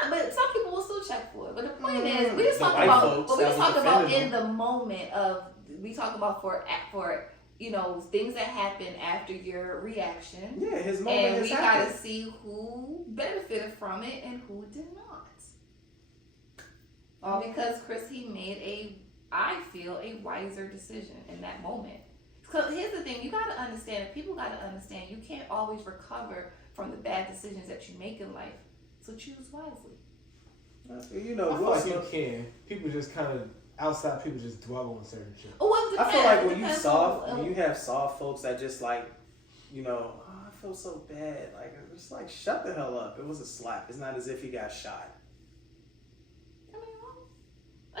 not, but some people will still check for it. But the point is, we just The talk white about folks what we that talk was about defending in the moment of. We talk about for you know things that happen after your reaction. Yeah, his moment And we has happened. gotta see who benefited from it and who did not. All because Chris, he made I feel, a wiser decision in that moment. Because here's the thing, you gotta understand, people gotta understand, you can't always recover from the bad decisions that you make in life. So choose wisely. You know, I feel like you can. People just kind of, outside people just dwell on certain shit. Oh, well, I feel like when you you have soft folks that just like, you know, oh, I feel so bad. Like, it's like, shut the hell up. It was a slap. It's not as if he got shot.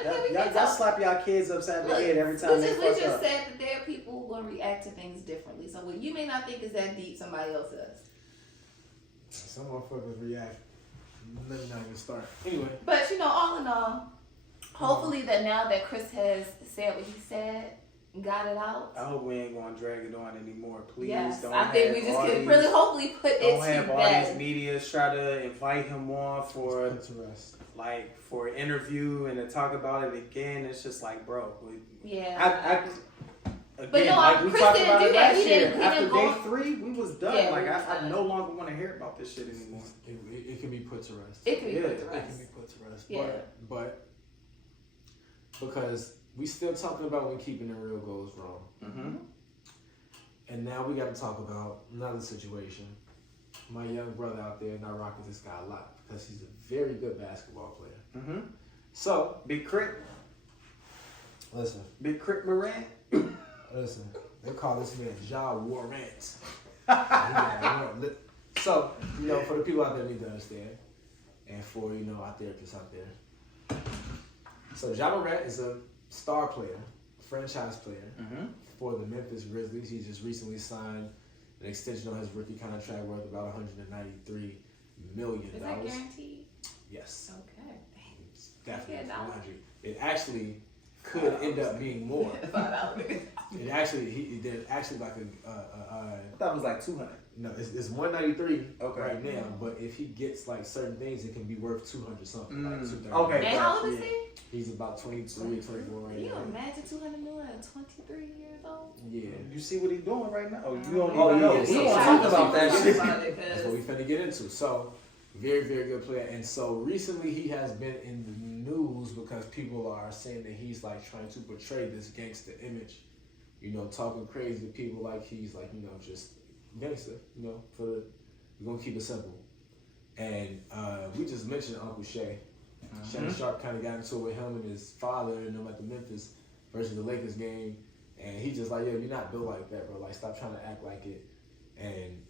Y'all slap y'all kids upside the head every time they fuck up. We just said that there are people who are going to react to things differently. So what you may not think is that deep, somebody else does. Some motherfuckers react. Let me not even start. Anyway. But, you know, all in all, hopefully that now that Chris has said what he said, got it out. I hope we ain't going to drag it on anymore. Please Yes, don't. I think we just can really hopefully put it to don't have all bed. these media try to invite him on for like for an interview and to talk about it again. It's just like, bro. Yeah. Again, but no, like we Chris talked didn't about do it that. last year. He After didn't day go. 3, we was done. Yeah, like we was I done. no longer want to hear about this shit anymore. It can be put to rest. It can be put to It rest. can be put to rest. Yeah. But because we still talking about when keeping it real goes wrong. Mm-hmm. And now we got to talk about another situation. My young brother out there, and I rock with this guy a lot because he's a very good basketball player. Mm-hmm. So, Big Crit. listen. Big Crit Morant. Listen. They call this man Ja Morant. So, you know, for the people out there need to understand, and for, you know, our therapists out there. So, Ja Morant is a star player, franchise player for the Memphis Grizzlies. He just recently signed an extension on his rookie contract worth about $193 million. Is that guaranteed? Yes. Okay. It's definitely $100. It actually could end up being more. It actually, they're actually like I thought it was like 200. no, it's 193 Okay. right now. But if he gets like certain things, it can be worth 200 something, like 230. Okay. And how old is he? He's about 23, 24 right Can you now. imagine $200 million at 23 years old? Yeah. You see what he's doing right now? Oh, you don't Oh, even know. yeah, We so- don't so- talk so- about that so- shit. That's what we finna get into. So, very, very good player. And so recently he has been in the news because people are saying that he's like trying to portray this gangster image. You know, talking crazy to people like he's like, you know, just gangster, you know, we're gonna keep it simple. And we just mentioned Uncle Shay. Shannon Sharp kind of got into it with him and his father and them at the Memphis versus the Lakers game. And he just like, yo, you're not built like that, bro. Like, stop trying to act like it. And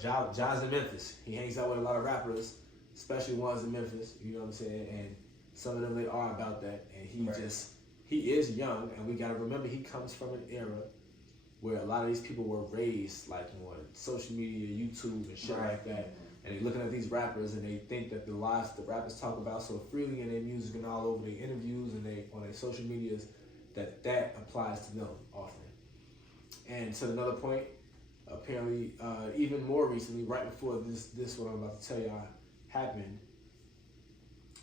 Ja's in Memphis. He hangs out with a lot of rappers, especially ones in Memphis. You know what I'm saying? And some of them, they are about that. And he is young. And we got to remember, he comes from an era where a lot of these people were raised like on social media, YouTube, and shit like that. And they looking at these rappers and they think that the lives the rappers talk about so freely in their music and all over their interviews and on their social medias, that applies to them often. And to another point, apparently, even more recently, right before this what I'm about to tell y'all happened,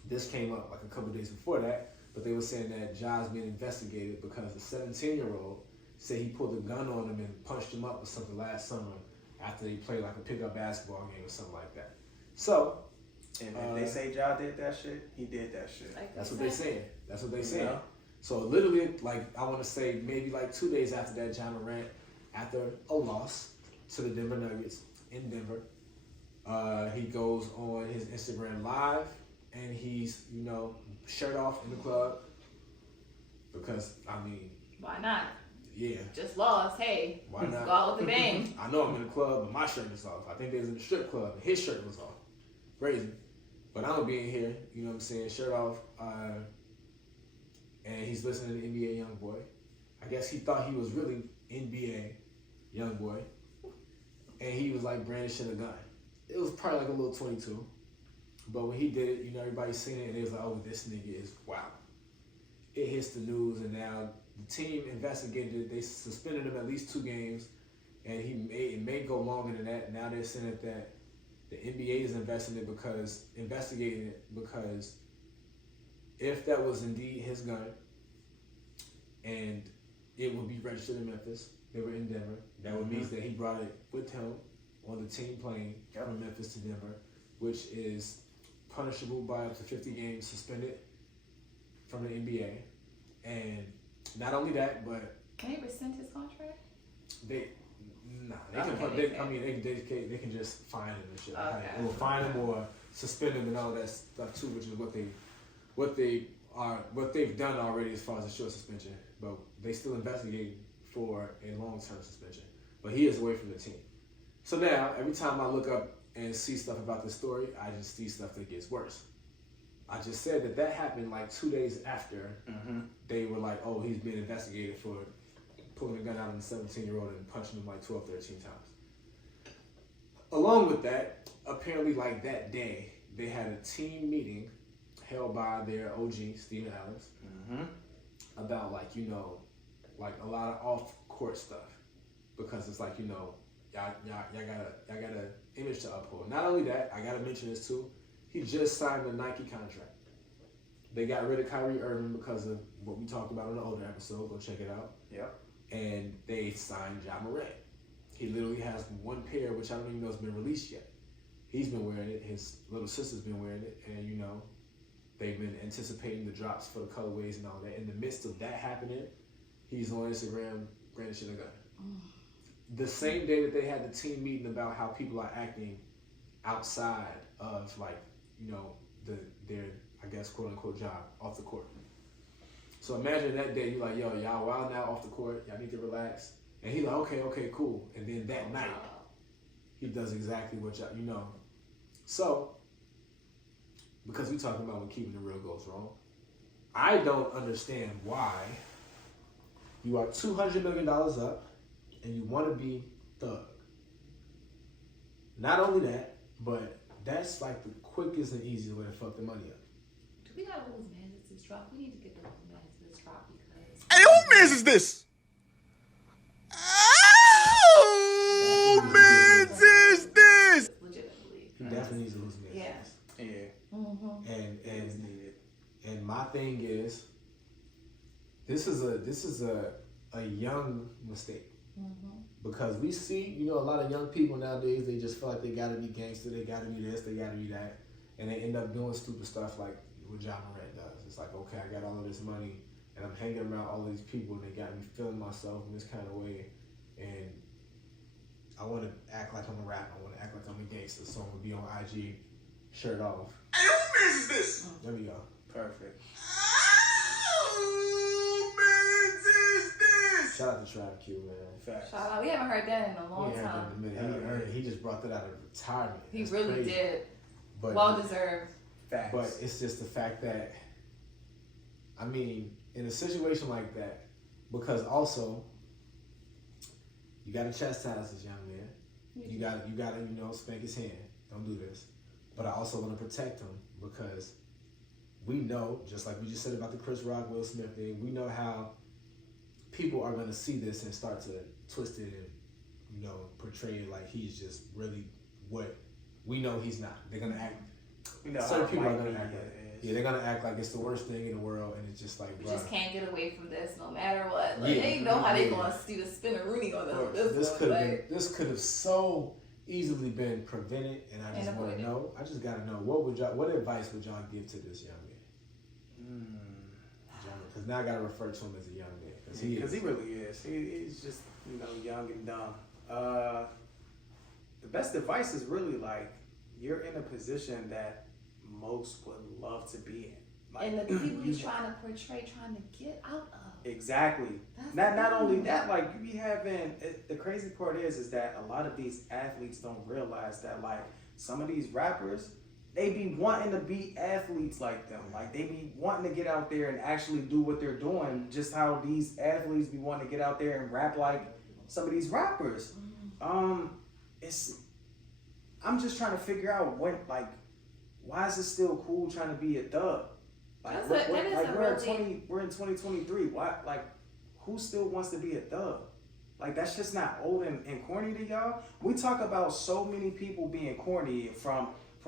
this came up like a couple days before that, but they were saying that Ja's being investigated because a 17-year-old said he pulled a gun on him and punched him up or something last summer after they played like a pickup basketball game or something like that. So, and if they say Ja did that shit, he did that shit. That's what they saying. That's what they saying. Yeah. So literally, like I want to say maybe like 2 days after that, Ja Morant, after a loss to the Denver Nuggets in Denver, he goes on his Instagram live and he's, shirt off in the club because, I mean, why not? Yeah. Just lost. Hey, why not? Go out with the bang. I know I'm in the club, but my shirt is off. I think they was in the strip club and his shirt was off. Crazy. But I'm gonna be in here, you know what I'm saying, shirt off, and he's listening to NBA Youngboy. I guess he thought he was really NBA Youngboy, and he was like brandishing a gun. It was probably like a little 22, but when he did it, everybody's seen it, and it was like, oh, this nigga is wild. It hits the news, and now the team investigated it. They suspended him at least 2 games, and it may go longer than that. Now they're saying that the NBA is investigating it because if that was indeed his gun, and it would be registered in Memphis, they were in Denver, that would mean that he brought it with him on the team plane from Memphis to Denver, which is punishable by up to 50 games suspended from the NBA. And not only that, but can he rescind his contract? They can just fine him and shit. Okay. Or fine him or suspend him and all that stuff too, which is what they've done already as far as a short suspension. But they still investigating for a long-term suspension. But he is away from the team. So now every time I look up and see stuff about this story, I just see stuff that gets worse. I just said that happened like 2 days after they were like, oh, he's being investigated for pulling a gun out on a 17-year-old and punching him like 12, 13 times. Along with that, apparently like that day, they had a team meeting held by their OG, Steven Adams, about like a lot of off-court stuff. Because it's like, y'all got an image to uphold. Not only that, I gotta mention this too, he just signed a Nike contract. They got rid of Kyrie Irving because of what we talked about in the older episode. Go check it out. Yep. And they signed Ja Morant. He literally has one pair, which I don't even know has been released yet. He's been wearing it. His little sister's been wearing it. And, they've been anticipating the drops for the colorways and all that. In the midst of that happening, he's on Instagram brandishing a gun. The same day that they had the team meeting about how people are acting outside of, like, their, I guess, quote-unquote job off the court. So imagine that day, you're like, yo, y'all wild now off the court. Y'all need to relax. And he's like, okay, cool. And then that night, he does exactly what y'all, So, because we talking about when keeping it real goes wrong, I don't understand why you are $200 million up and you want to be thug. Not only that, but that's like the quickest and easiest way to fuck the money up. Do we gotta lose mans this drop? We need to get the mans this drop because. Hey, who mans is this? Oh, mans is this? Legitimately. He definitely needs to lose mans. Yeah. Yeah. And my thing is, this is a young mistake. Because we see, a lot of young people nowadays, they just feel like they gotta be gangster, they gotta be this, they gotta be that. And they end up doing stupid stuff like what Ja Morant does. It's like, okay, I got all of this money and I'm hanging around all of these people and they got me feeling myself in this kind of way. And I want to act like I'm a rapper. I want to act like I'm a gangster. So I'm going to be on IG, shirt off. Hey, who mans is this? There we go. Perfect. Oh, mans is this? Shout out to Trav Q, man. Facts. Shout out. We haven't heard that in a long He ain't time. had that in a minute. He earned it. He just brought that out of retirement. He That's really crazy. did. But, Well deserved. Facts. But it's just the fact that, I mean, in a situation like that, because also, you got to chastise this young man. You got to, spank his hand. Don't do this. But I also want to protect him because we know, just like we just said about the Chris Rock, Will Smith thing, we know how people are going to see this and start to twist it and, portray it like he's just really what we know he's not. They're going to act, certain people are going to act like they're going to act like it's the worst thing in the world, and it's just like, we just can't get away from this no matter what. Like, they know how they're going to see the spin a Rooney on this could have so easily been prevented, and I just want to know. I just got to know what advice would y'all give to this young man? Because now I got to refer to him as a young man because he really is. He's just young and dumb. The best advice is really like you're in a position that most would love to be in. Like, and the people you're trying to portray, trying to get out of. Exactly. Not only that, like you be having the crazy part is that a lot of these athletes don't realize that like some of these rappers, they be wanting to be athletes like them. Like they be wanting to get out there and actually do what they're doing, just how these athletes be wanting to get out there and rap like some of these rappers. I'm just trying to figure out why is it still cool trying to be a thug? Like, we're in 2023. Why, who still wants to be a thug? Like, that's just not old and corny to y'all. We talk about so many people being corny, from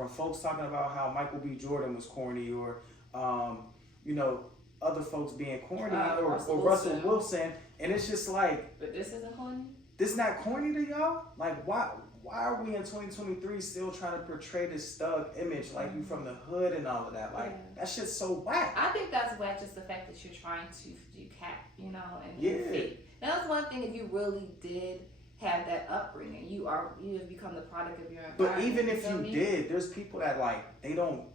folks talking about how Michael B. Jordan was corny, or other folks being corny, or Russell Wilson, and it's just like. But this isn't corny. This not corny to y'all? Like, why are we in 2023 still trying to portray this thug image, like you from the hood and all of that? Like, that shit's so whack. I think that's whack, just the fact that you're trying to do cap, and fake. Now, that's one thing. If you really did have that upbringing, you have become the product of your environment. But even if you did, there's people that like they don't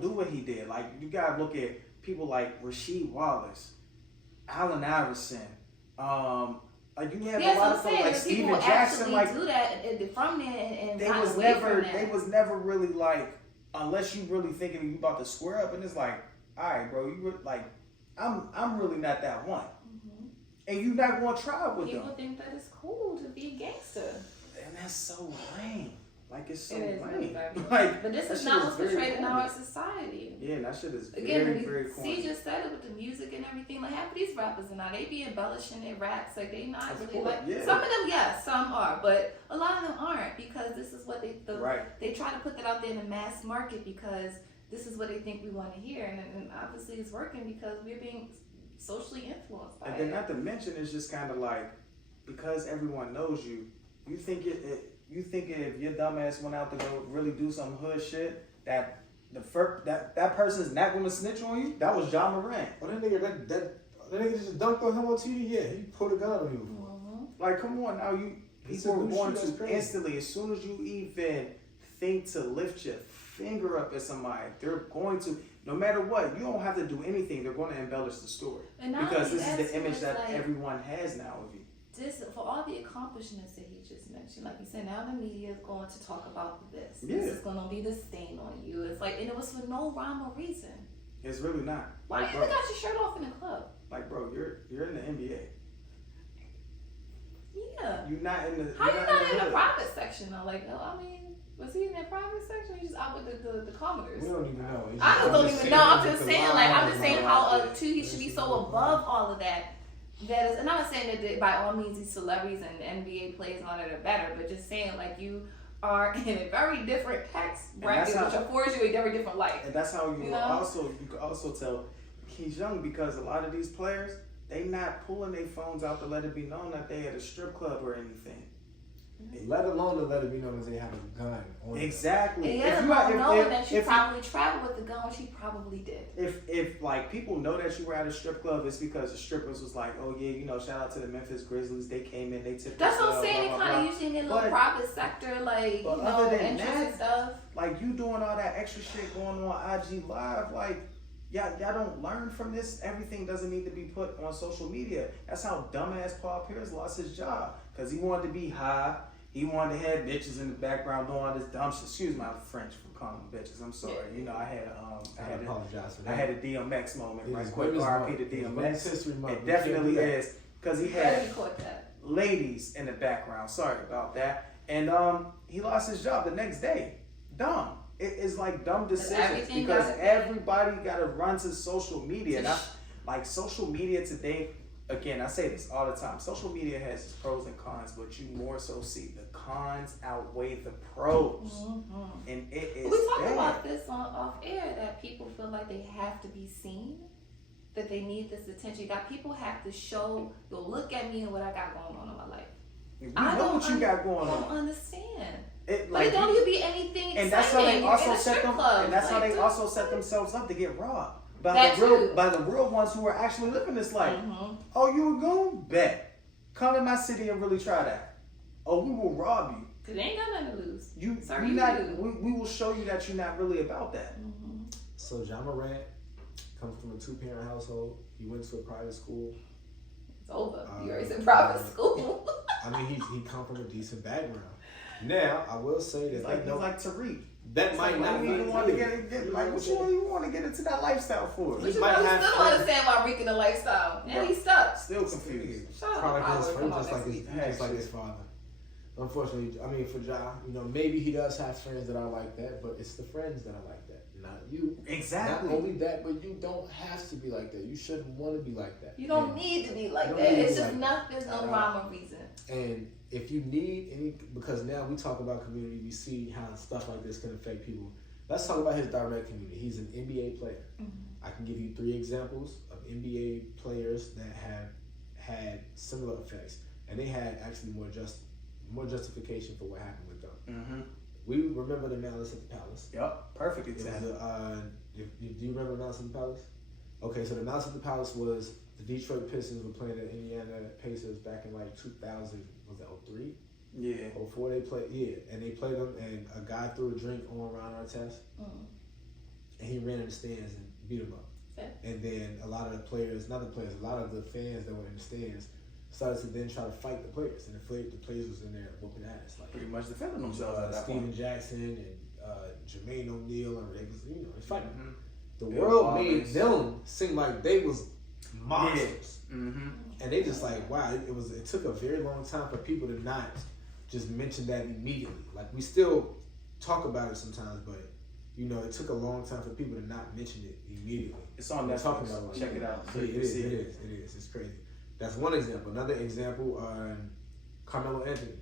do what he did. Like, you gotta look at people like Rasheed Wallace, Allen Iverson. Like, you have a lot of folks like Steven Jackson, like do that from there and they was never really like, unless you really thinking you about to square up, and it's like, all right, bro, you were like, I'm really not that one, and you not gonna try with them. People think that it's cool to be a gangster, and that's so lame. Like, it's so lame. Really like, but this is not what's portrayed in our society. Yeah, and that shit is Again, very corny. See, just said it with the music and everything. Like, half of these rappers now, they be embellishing their raps. Like, they not really some of them, yes, some are, but a lot of them aren't, because this is what they try to put that out there in the mass market because this is what they think we want to hear, and obviously it's working because we're being socially influenced by it. And then not to mention, it's just kind of like, because everyone knows you, you think if your dumbass went out to go really do some hood shit, that person's not going to snitch on you? That was Ja Morant. Well, that nigga just dunked on him on TV. Yeah, he pulled a gun on you. Like, come on now, people are going to instantly, as soon as you even think to lift your finger up at somebody, they're going to, no matter what, you don't have to do anything, they're going to embellish the story. Because this is the image that everyone has now of you. For all the accomplishments that he just mentioned, like you said, now the media is going to talk about this. Yeah. This is going to be the stain on you. It's like, and it was for no rhyme or reason. It's really not. Why you got your shirt off in the club? Like, bro, you're in the NBA. Yeah. You're not in the. How you not in the private section though? Like, was he in that private section? Or you just out with the commoners? We don't even know. I don't even know. I'm just saying, I'm just saying how he should be so above all of that. That is, and I'm not saying that by all means these celebrities and NBA players and all that are better, but just saying like you are in a very different tax bracket, which affords you a very different life. And that's how you could also tell he's young, because a lot of these players, they not pulling their phones out to let it be known that they at a strip club or anything. Let alone to let it be known as they have a gun on Exactly. And let alone knowing that she probably traveled with the gun, which she probably did. If like people know that you were at a strip club, it's because the strippers was like, oh yeah, shout out to the Memphis Grizzlies. They came in, they tipped. That's what I'm saying. They kind of usually in their little private sector, like other than interest and stuff. Like, you doing all that extra shit going on IG Live, like, y'all don't learn from this. Everything doesn't need to be put on social media. That's how dumbass Paul Pierce lost his job, because he wanted to be high. He wanted to have bitches in the background doing all this dumb shit. Excuse my French for calling them bitches. I'm sorry. You know, I apologize for that. I had a DMX moment, It right is quick. Women's RIP Month. to It is DMX. Women's History Month. It We can't definitely do that. is, because he Gotta had be caught that. ladies in the background. Sorry about that. And he lost his job the next day. Dumb. It is like dumb decisions, everything because gotta be- everybody got to run to social media. Now, like social media today, again, I say this all the time. Social media has its pros and cons, but you more so see the cons outweigh the pros, and it is. We talked bad. about this off air, that people feel like they have to be seen, that they need this attention. That people have to show, yo, look at me and what I got going on in my life. We know what you got going I don't on. understand. It, But it don't even be anything and that's how exciting. they also You're in a set strip them. club. And that's how Like, they dude. also set themselves up to get robbed by That the real, too. by the real ones who are actually living this life. Oh, you were going bet. Come in my city and really try that. Oh, we will rob you. Cause they ain't got nothing to lose. You, Sorry, we you not. do. We will show you that you're not really about that. So Ja Morant comes from a 2-parent household. He went to a private school. It's over. You already said private school. I mean, he come from a decent background. Now, I will say that It's like Tariq. that might Why not do be you even want to get like what you want to get into that lifestyle for? Which is might why we have still don't understand why Rick in the lifestyle. And he's stuck. Still confused. Shut up. product of his Howard. friend, Come on, just like next his, week. just like his father. Unfortunately, I mean, for Ja, you know, maybe he does have friends that are like that, but it's the friends that are like that, not you. Exactly. Not only that, but you don't have to be like that. You shouldn't want to be like that. You don't And- need to be like You that. don't need to It's be just like not, there's no At all. rhyme or reason. And if you need any, because now we talk about community, we see how stuff like this can affect people. Let's talk about his direct community. He's an NBA player. I can give you 3 examples of NBA players that have had similar effects, and they had actually more justification for what happened with them. Mm-hmm. We remember the Malice at the Palace. Yep. Perfect It was example. do you remember the Malice at the Palace? Okay, so the Malice at the Palace was the Detroit Pistons were playing the Indiana Pacers back in like 2000. Was that 03? Yeah. 04 they played, and they played them, and a guy threw a drink on Ron Artest, and he ran in the stands and beat him up. Okay. And then a lot of the players, not the players, a lot of the fans that were in the stands started to then try to fight the players, and the players was in there whooping ass, like Pretty much defending themselves at that Steven point. Jackson and Jermaine O'Neal, and they was, you know, they fighting. Mhm. The Bill world made Wallace. them seem like they was monsters. Mm-hmm. And they just like, wow, it took a very long time for people to not just mention that immediately. Like, we still talk about it sometimes, but you know, it took a long time for people to not mention it immediately. It's on We're Netflix. talking about Check it out. Yeah, it is. It's crazy. That's one example. Another example, Carmelo Anthony.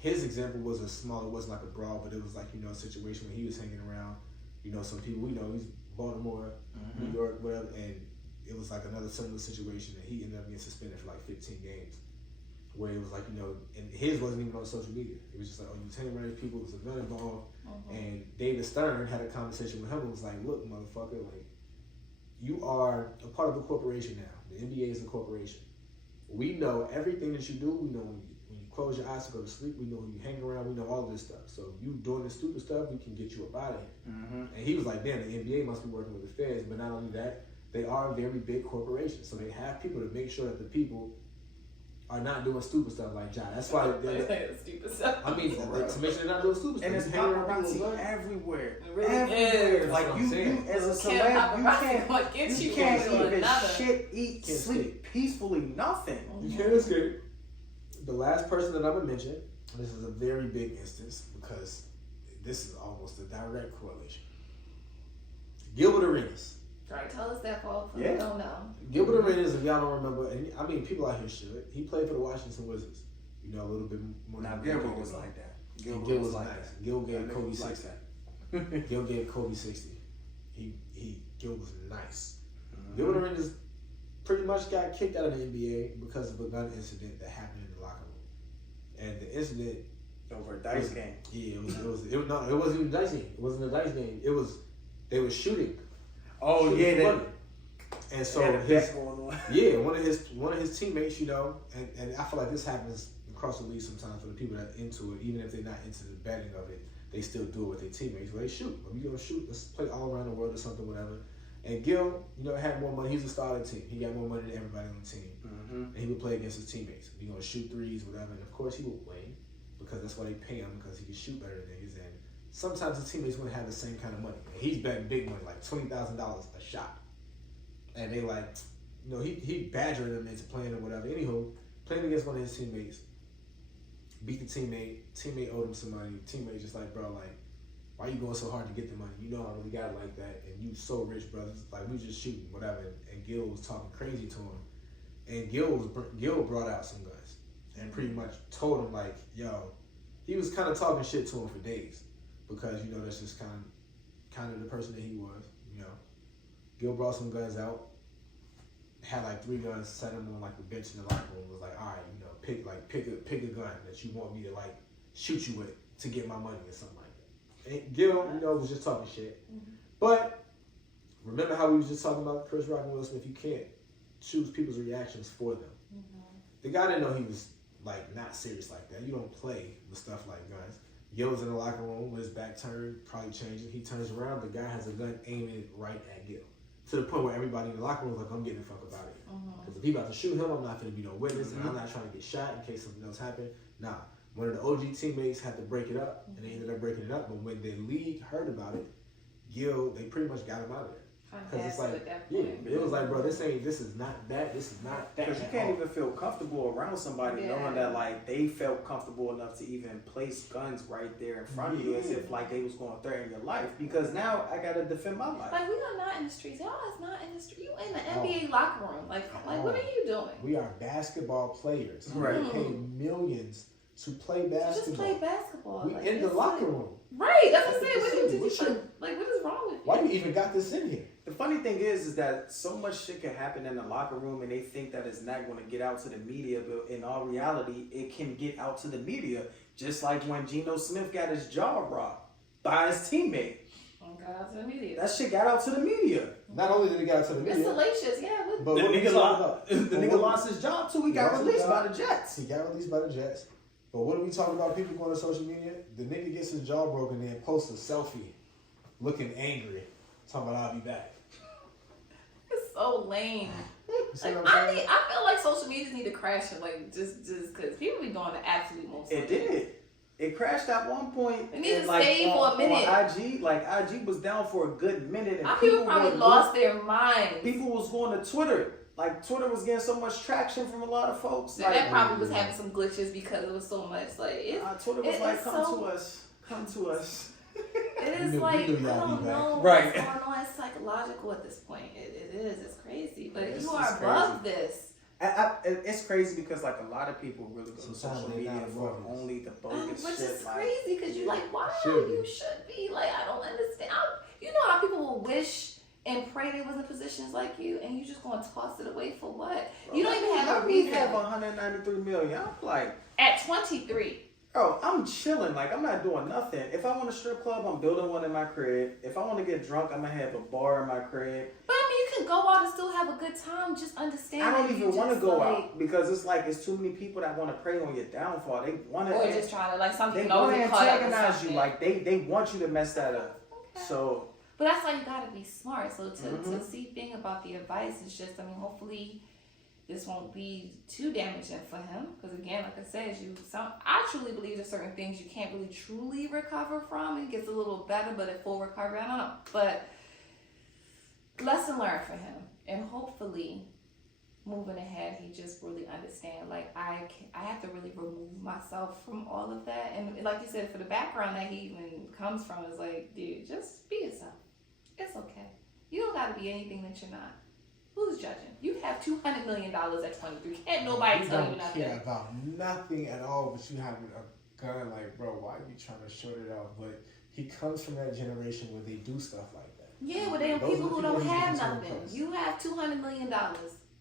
His example was a smaller, it wasn't like a brawl, but it was like, you know, a situation where he was hanging around, you know, some people, you know, he's Baltimore, New York, whatever, and it was like another similar situation that he ended up getting suspended for like 15 games. Where it was like, you know, and his wasn't even on social media. It was just like, oh, you hanging around these people, it was a gun involved. And David Stern had a conversation with him and was like, look, motherfucker, like, you are a part of a corporation now. The NBA is a corporation. We know everything that you do. We know when you close your eyes to go to sleep. We know who you hang around. We know all this stuff. So you doing this stupid stuff, we can get you up out of here. And he was like, damn, the NBA must be working with the feds. But not only that, they are a very big corporation. So they have people to make sure that the people are not doing stupid stuff like Ja. That's why Stupid stuff. I mean, to make sure they're not doing stupid stuff. And it's You hang around paparazzi people with guns. everywhere. It really everywhere. is. Like That's what you I'm saying. as a Kill celeb, paparazzi what gets you you can't one way or even another. shit, eat, Can't sleep peacefully. Nothing. You can't escape. The last person that I'm gonna mention, and this is a very big instance because this is almost a direct correlation. Gilbert Arenas. Right, tell us that, Paul. Yeah. We don't know. Gilbert Arenas, if y'all don't remember, and I mean people out here should. He played for the Washington Wizards. You know, a little bit more. Now than Gilbert was like that. Gil was like that. Gil gave That Kobe nigga was like 60. that. Gil gave Kobe 60. Gil was nice. Gilbert Arenas pretty much got kicked out of the NBA because of a gun incident that happened in the locker room. And the incident Over a dice game. Yeah, it wasn't even a dice game. It wasn't a dice game. They were shooting. Oh Shooting yeah, for they money. And so had a his bet going on. yeah, one of his teammates, you know, and I feel like this happens across the league sometimes for the people that are into it, even if they're not into the betting of it, they still do it with their teammates. Well, they shoot. If you're gonna shoot, let's play all around the world or something, whatever. And Gil, had more money. He was a star of the team. He got more money than everybody on the team. And he would play against his teammates. He gonna shoot threes, whatever. And of course he would win because that's why they pay him, because he can shoot better than niggas. And sometimes his teammates wouldn't have the same kind of money. And he's betting big money, like $20,000 a shot. And they like, he badgered them into playing or whatever. Anywho, playing against one of his teammates, beat the teammate. Teammate owed him some money. Teammate just like, bro, like, why you going so hard to get the money? I don't really got it like that. And you so rich, brothers. Like, we just shooting, whatever. And Gil was talking crazy to him. And Gil brought out some guns and pretty much told him, like, yo, he was kind of talking shit to him for days because, that's just kind of the person that he was, Gil brought some guns out, had like 3 guns, set them on like the bench in the locker room, was like, all right, pick a gun that you want me to like shoot you with to get my money or something like that. And Gil, was just talking shit. But remember how we was just talking about Chris Rock and Will Smith? You can't choose people's reactions for them. The guy didn't know he was like not serious like that. You don't play with stuff like guns. Gil's in the locker room with his back turned, probably changing. He turns around, the guy has a gun aiming it right at Gil. To the point where everybody in the locker room is like, I'm getting the fuck about it. Because if he about to shoot him, I'm not going to be no witness, and I'm not trying to get shot in case something else happened. Nah. One of the OG teammates had to break it up, and they ended up breaking it up. But when the league heard about it, Gil, they pretty much got him out of there. Because it's like, it was like, bro, this is not that, this is not that. Because you can't even feel comfortable around somebody knowing that, like, they felt comfortable enough to even place guns right there in front of you as if, like, they was going to threaten your life. Because now I got to defend my life. Like, we are not in the streets. Y'all is not in the street. You in the NBA locker room. Like, what are you doing? We are basketball players. Right. We pay millions to play basketball. Just play basketball. We in the locker room. Right. That's what I'm saying. What is wrong with you? Why you even got this in here? The funny thing is that so much shit can happen in the locker room and they think that it's not going to get out to the media, but in all reality, it can get out to the media. Just like when Geno Smith got his jaw rocked by his teammate. Got out to the media. That shit got out to the media. Not only did it get out to the media. It's salacious, yeah. But the nigga lost his job too. He got released by the Jets. He got released by the Jets. But what are we talking about? People going to social media? The nigga gets his jaw broken and posts a selfie looking angry. Talking about I'll be back. It's so lame. Like, I feel like social media need to crash it, like just because people be going to absolute most. It did. It crashed at one point. It needed to stay for a minute. On IG, IG was down for a good minute, and people probably lost their minds. People was going to Twitter. Like, Twitter was getting so much traction from a lot of folks. Like, that probably was having some glitches because it was so much. Like, Twitter was like, come to us. It is like, I don't know right. what's going on. It's psychological at this point. It is. It's crazy. But it's you are above this. It's crazy because, like, a lot of people really go to social media for only the bogus Which shit. is crazy because you like, wow, you should be. Like, I don't understand. You know how people will wish and pray they was in positions like you, and you just gonna toss it away for what? Bro, you don't even have a reason. We have 193 million. I'm like, at 23. Bro, I'm chilling. Like, I'm not doing nothing. If I want a strip club, I'm building one in my crib. If I want to get drunk, I'm gonna have a bar in my crib. But I mean, you can go out and still have a good time. Just understand. I don't even want to go out because it's like it's too many people that want to prey on your downfall. They want to, or just trying to like something. They want to antagonize you. Like they want you to mess that up. Okay. So. But that's why you gotta be smart. So to see thing about the advice is just, I mean, hopefully this won't be too damaging for him. Because again, like I said, I truly believe there's certain things you can't really truly recover from. It gets a little better, but at full recovery, I don't know. But lesson learned for him, and hopefully moving ahead, he just really understand. Like I have to really remove myself from all of that. And like you said, for the background that he even comes from is like, dude, just be yourself. It's okay. You don't got to be anything that you're not. Who's judging? You have $200 million at 23. Can't nobody tell you nothing. You don't care about nothing at all, but you have a gun. Like, bro, why are you trying to short it out? But he comes from that generation where they do stuff like that. Yeah, but they're people who don't have nothing. You have $200 million.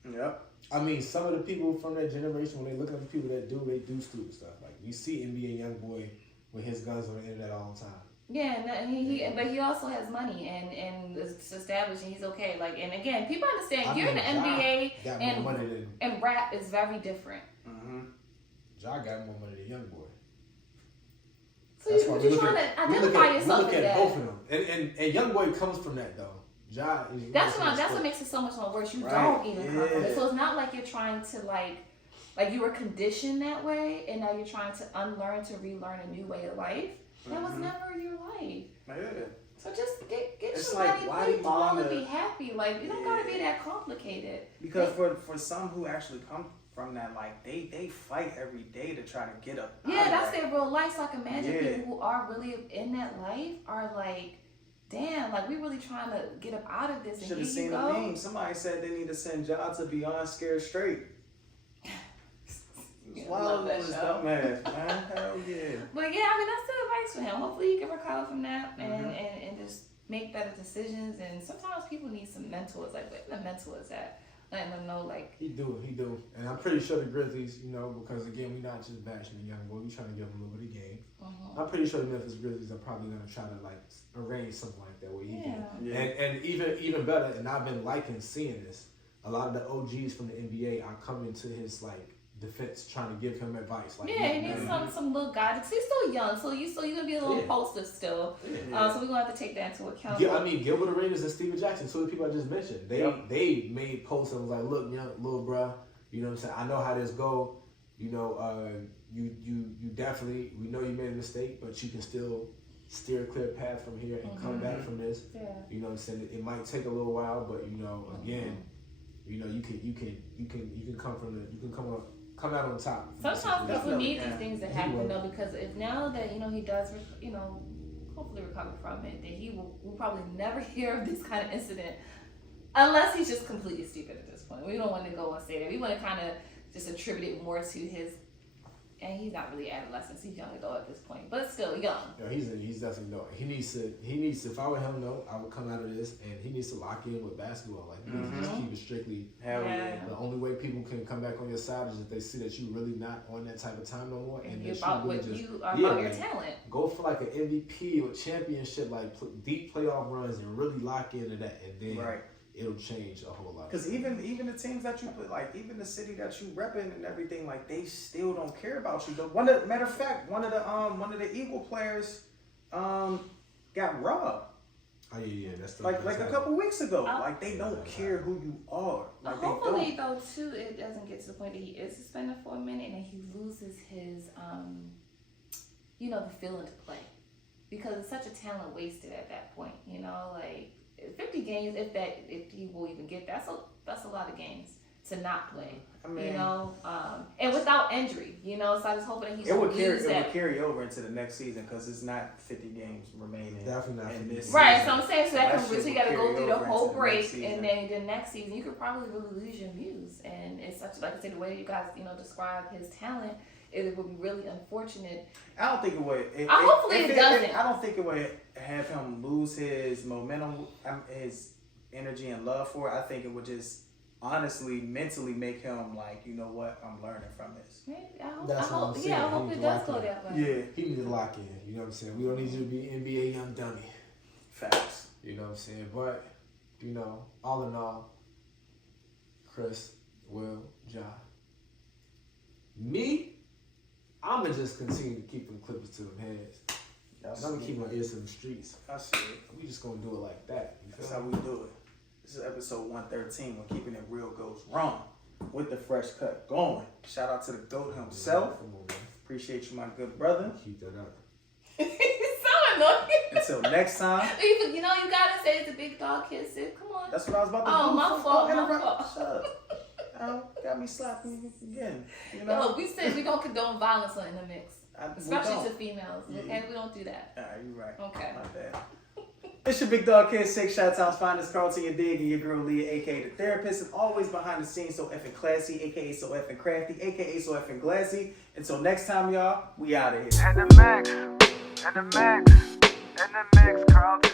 Yep. I mean, some of the people from that generation, when they look at the people that do, they do stupid stuff. Like, you see NBA YoungBoy with his guns on the internet all the time. Yeah, but he also has money and it's established and he's okay. Like, and again, people understand you're in the NBA and rap is very different. Ja got more money than YoungBoy. So you're trying to identify yourself as that. We look at both of them, and YoungBoy comes from that though. Ja is. That's what makes it so much more worse. You don't even come from it. So it's not like you're trying to like you were conditioned that way, and now you're trying to unlearn to relearn a new way of life. That was never your life. Yeah. So just get It's your like, money, why play you ball, wanna- and be happy. Like, you don't gotta be that complicated. Because for some who actually come from that, like they fight every day to try to get up. Yeah, out of that's that. their real life. So I can imagine Yeah. people who are really in that life are like, damn, like we really trying to get up out of this. And Should here have seen you the go. meme. Somebody said they need to send Ja to Beyond Scared Straight. Yeah, Wild love that was show. dumbass, man. Hell yeah. But yeah, I mean that's the advice for him. Hopefully he can recover from that and just make better decisions. And sometimes people need some mentors. Like, where the mentor is at? Letting them know, like, He do, and I'm pretty sure the Grizzlies, you know, because again, we not just bashing the young boy, we trying to give him a little bit of game. I'm pretty sure the Memphis Grizzlies are probably gonna try to like arrange something like that where he can. Yeah. And even better, and I've been liking seeing this. A lot of the OGs from the NBA are coming to his like defense, trying to give him advice. Like, yeah, he needs some little guidance. He's still young, so you're gonna be a little impulsive still. Yeah. So we're gonna have to take that into account. Yeah, I mean, Gilbert Arenas and Steven Jackson, two of the people I just mentioned, they made posts and was like, look, young little bruh, you know what I'm saying? I know how this go. You know, you definitely, we know you made a mistake, but you can still steer a clear path from here and come back from this. Yeah. You know what I'm saying? It might take a little while, but you know, again, you know, you can come out on top. Sometimes people need these things to happen will. though, because if now that he does, hopefully recover from it, then we'll probably never hear of this kind of incident, unless he's just completely stupid at this point. We don't want to go and say that. We want to kind of just attribute it more to his. And he's not really adolescent. He's young adult at this point, but still young. Yeah, he's definitely young. He needs to. If I were him, though, I would come out of this and he needs to lock in with basketball. Like, he needs to just keep it strictly. Hell yeah. The only way people can come back on your side is if they see that you really not on that type of time no more, and You're that about you really what just you are about your talent. go for like an MVP or championship, like deep playoff runs, and really lock into that, and then it'll change a whole lot. Because even the teams that you put, like even the city that you repping and everything, like they still don't care about you. Matter of fact, one of the Eagle players got robbed. Oh yeah, that's like a couple weeks ago. Like they don't care who you are. Like hopefully they don't. though too, it doesn't get to the point that he is suspended for a minute and he loses his the feeling to play, because it's such a talent wasted at that point. 50 games, if he will even get that's a lot of games to not play. I mean, and without injury, so I was hoping that he would carry over into the next season because it's not 50 games remaining. Definitely not 50 games. Right, so I'm saying so you got to go through the whole the break, and then the next season you could probably really lose your muse. And it's such, like I said, the way you guys describe his talent, it would be really unfortunate. I don't think it would. Hopefully it doesn't. I don't think it would have him lose his momentum, his energy and love for it. I think it would just honestly, mentally make him like, you know what, I'm learning from this. Maybe, I hope He it does go that way. Yeah. He needs to lock in. You know what I'm saying? We don't need you to be NBA young dummy. Facts. You know what I'm saying? But, all in all, Chris, Will, Ja. Me, I'm going to just continue to keep them clippers to them heads. I'm going to keep my ears to the streets. I see it. We just going to do it like that. That's how we do it. This is episode 113. We're keeping it real goes wrong with the fresh cut going. Shout out to the GOAT himself. Come on, man. Appreciate you, my good brother. Keep that up. It's so annoying. Until next time. You gotta say it's a big dog kiss. Come on. That's what I was about to do. Oh, my fault. Shut up. Got me slapping again. No, we said we don't condone violence in the mix. Especially to females. Yeah. Okay, we don't do that. Alright, you're right. Okay. My bad. It's your big dog kid, 6 Shout-Town's finest, Carlton, your dig, and your girl Leah, aka the therapist, and always behind the scenes, so effing classy, aka so effing crafty, aka so effing glassy. Until next time, y'all, we out of here. In the mix, Carlton.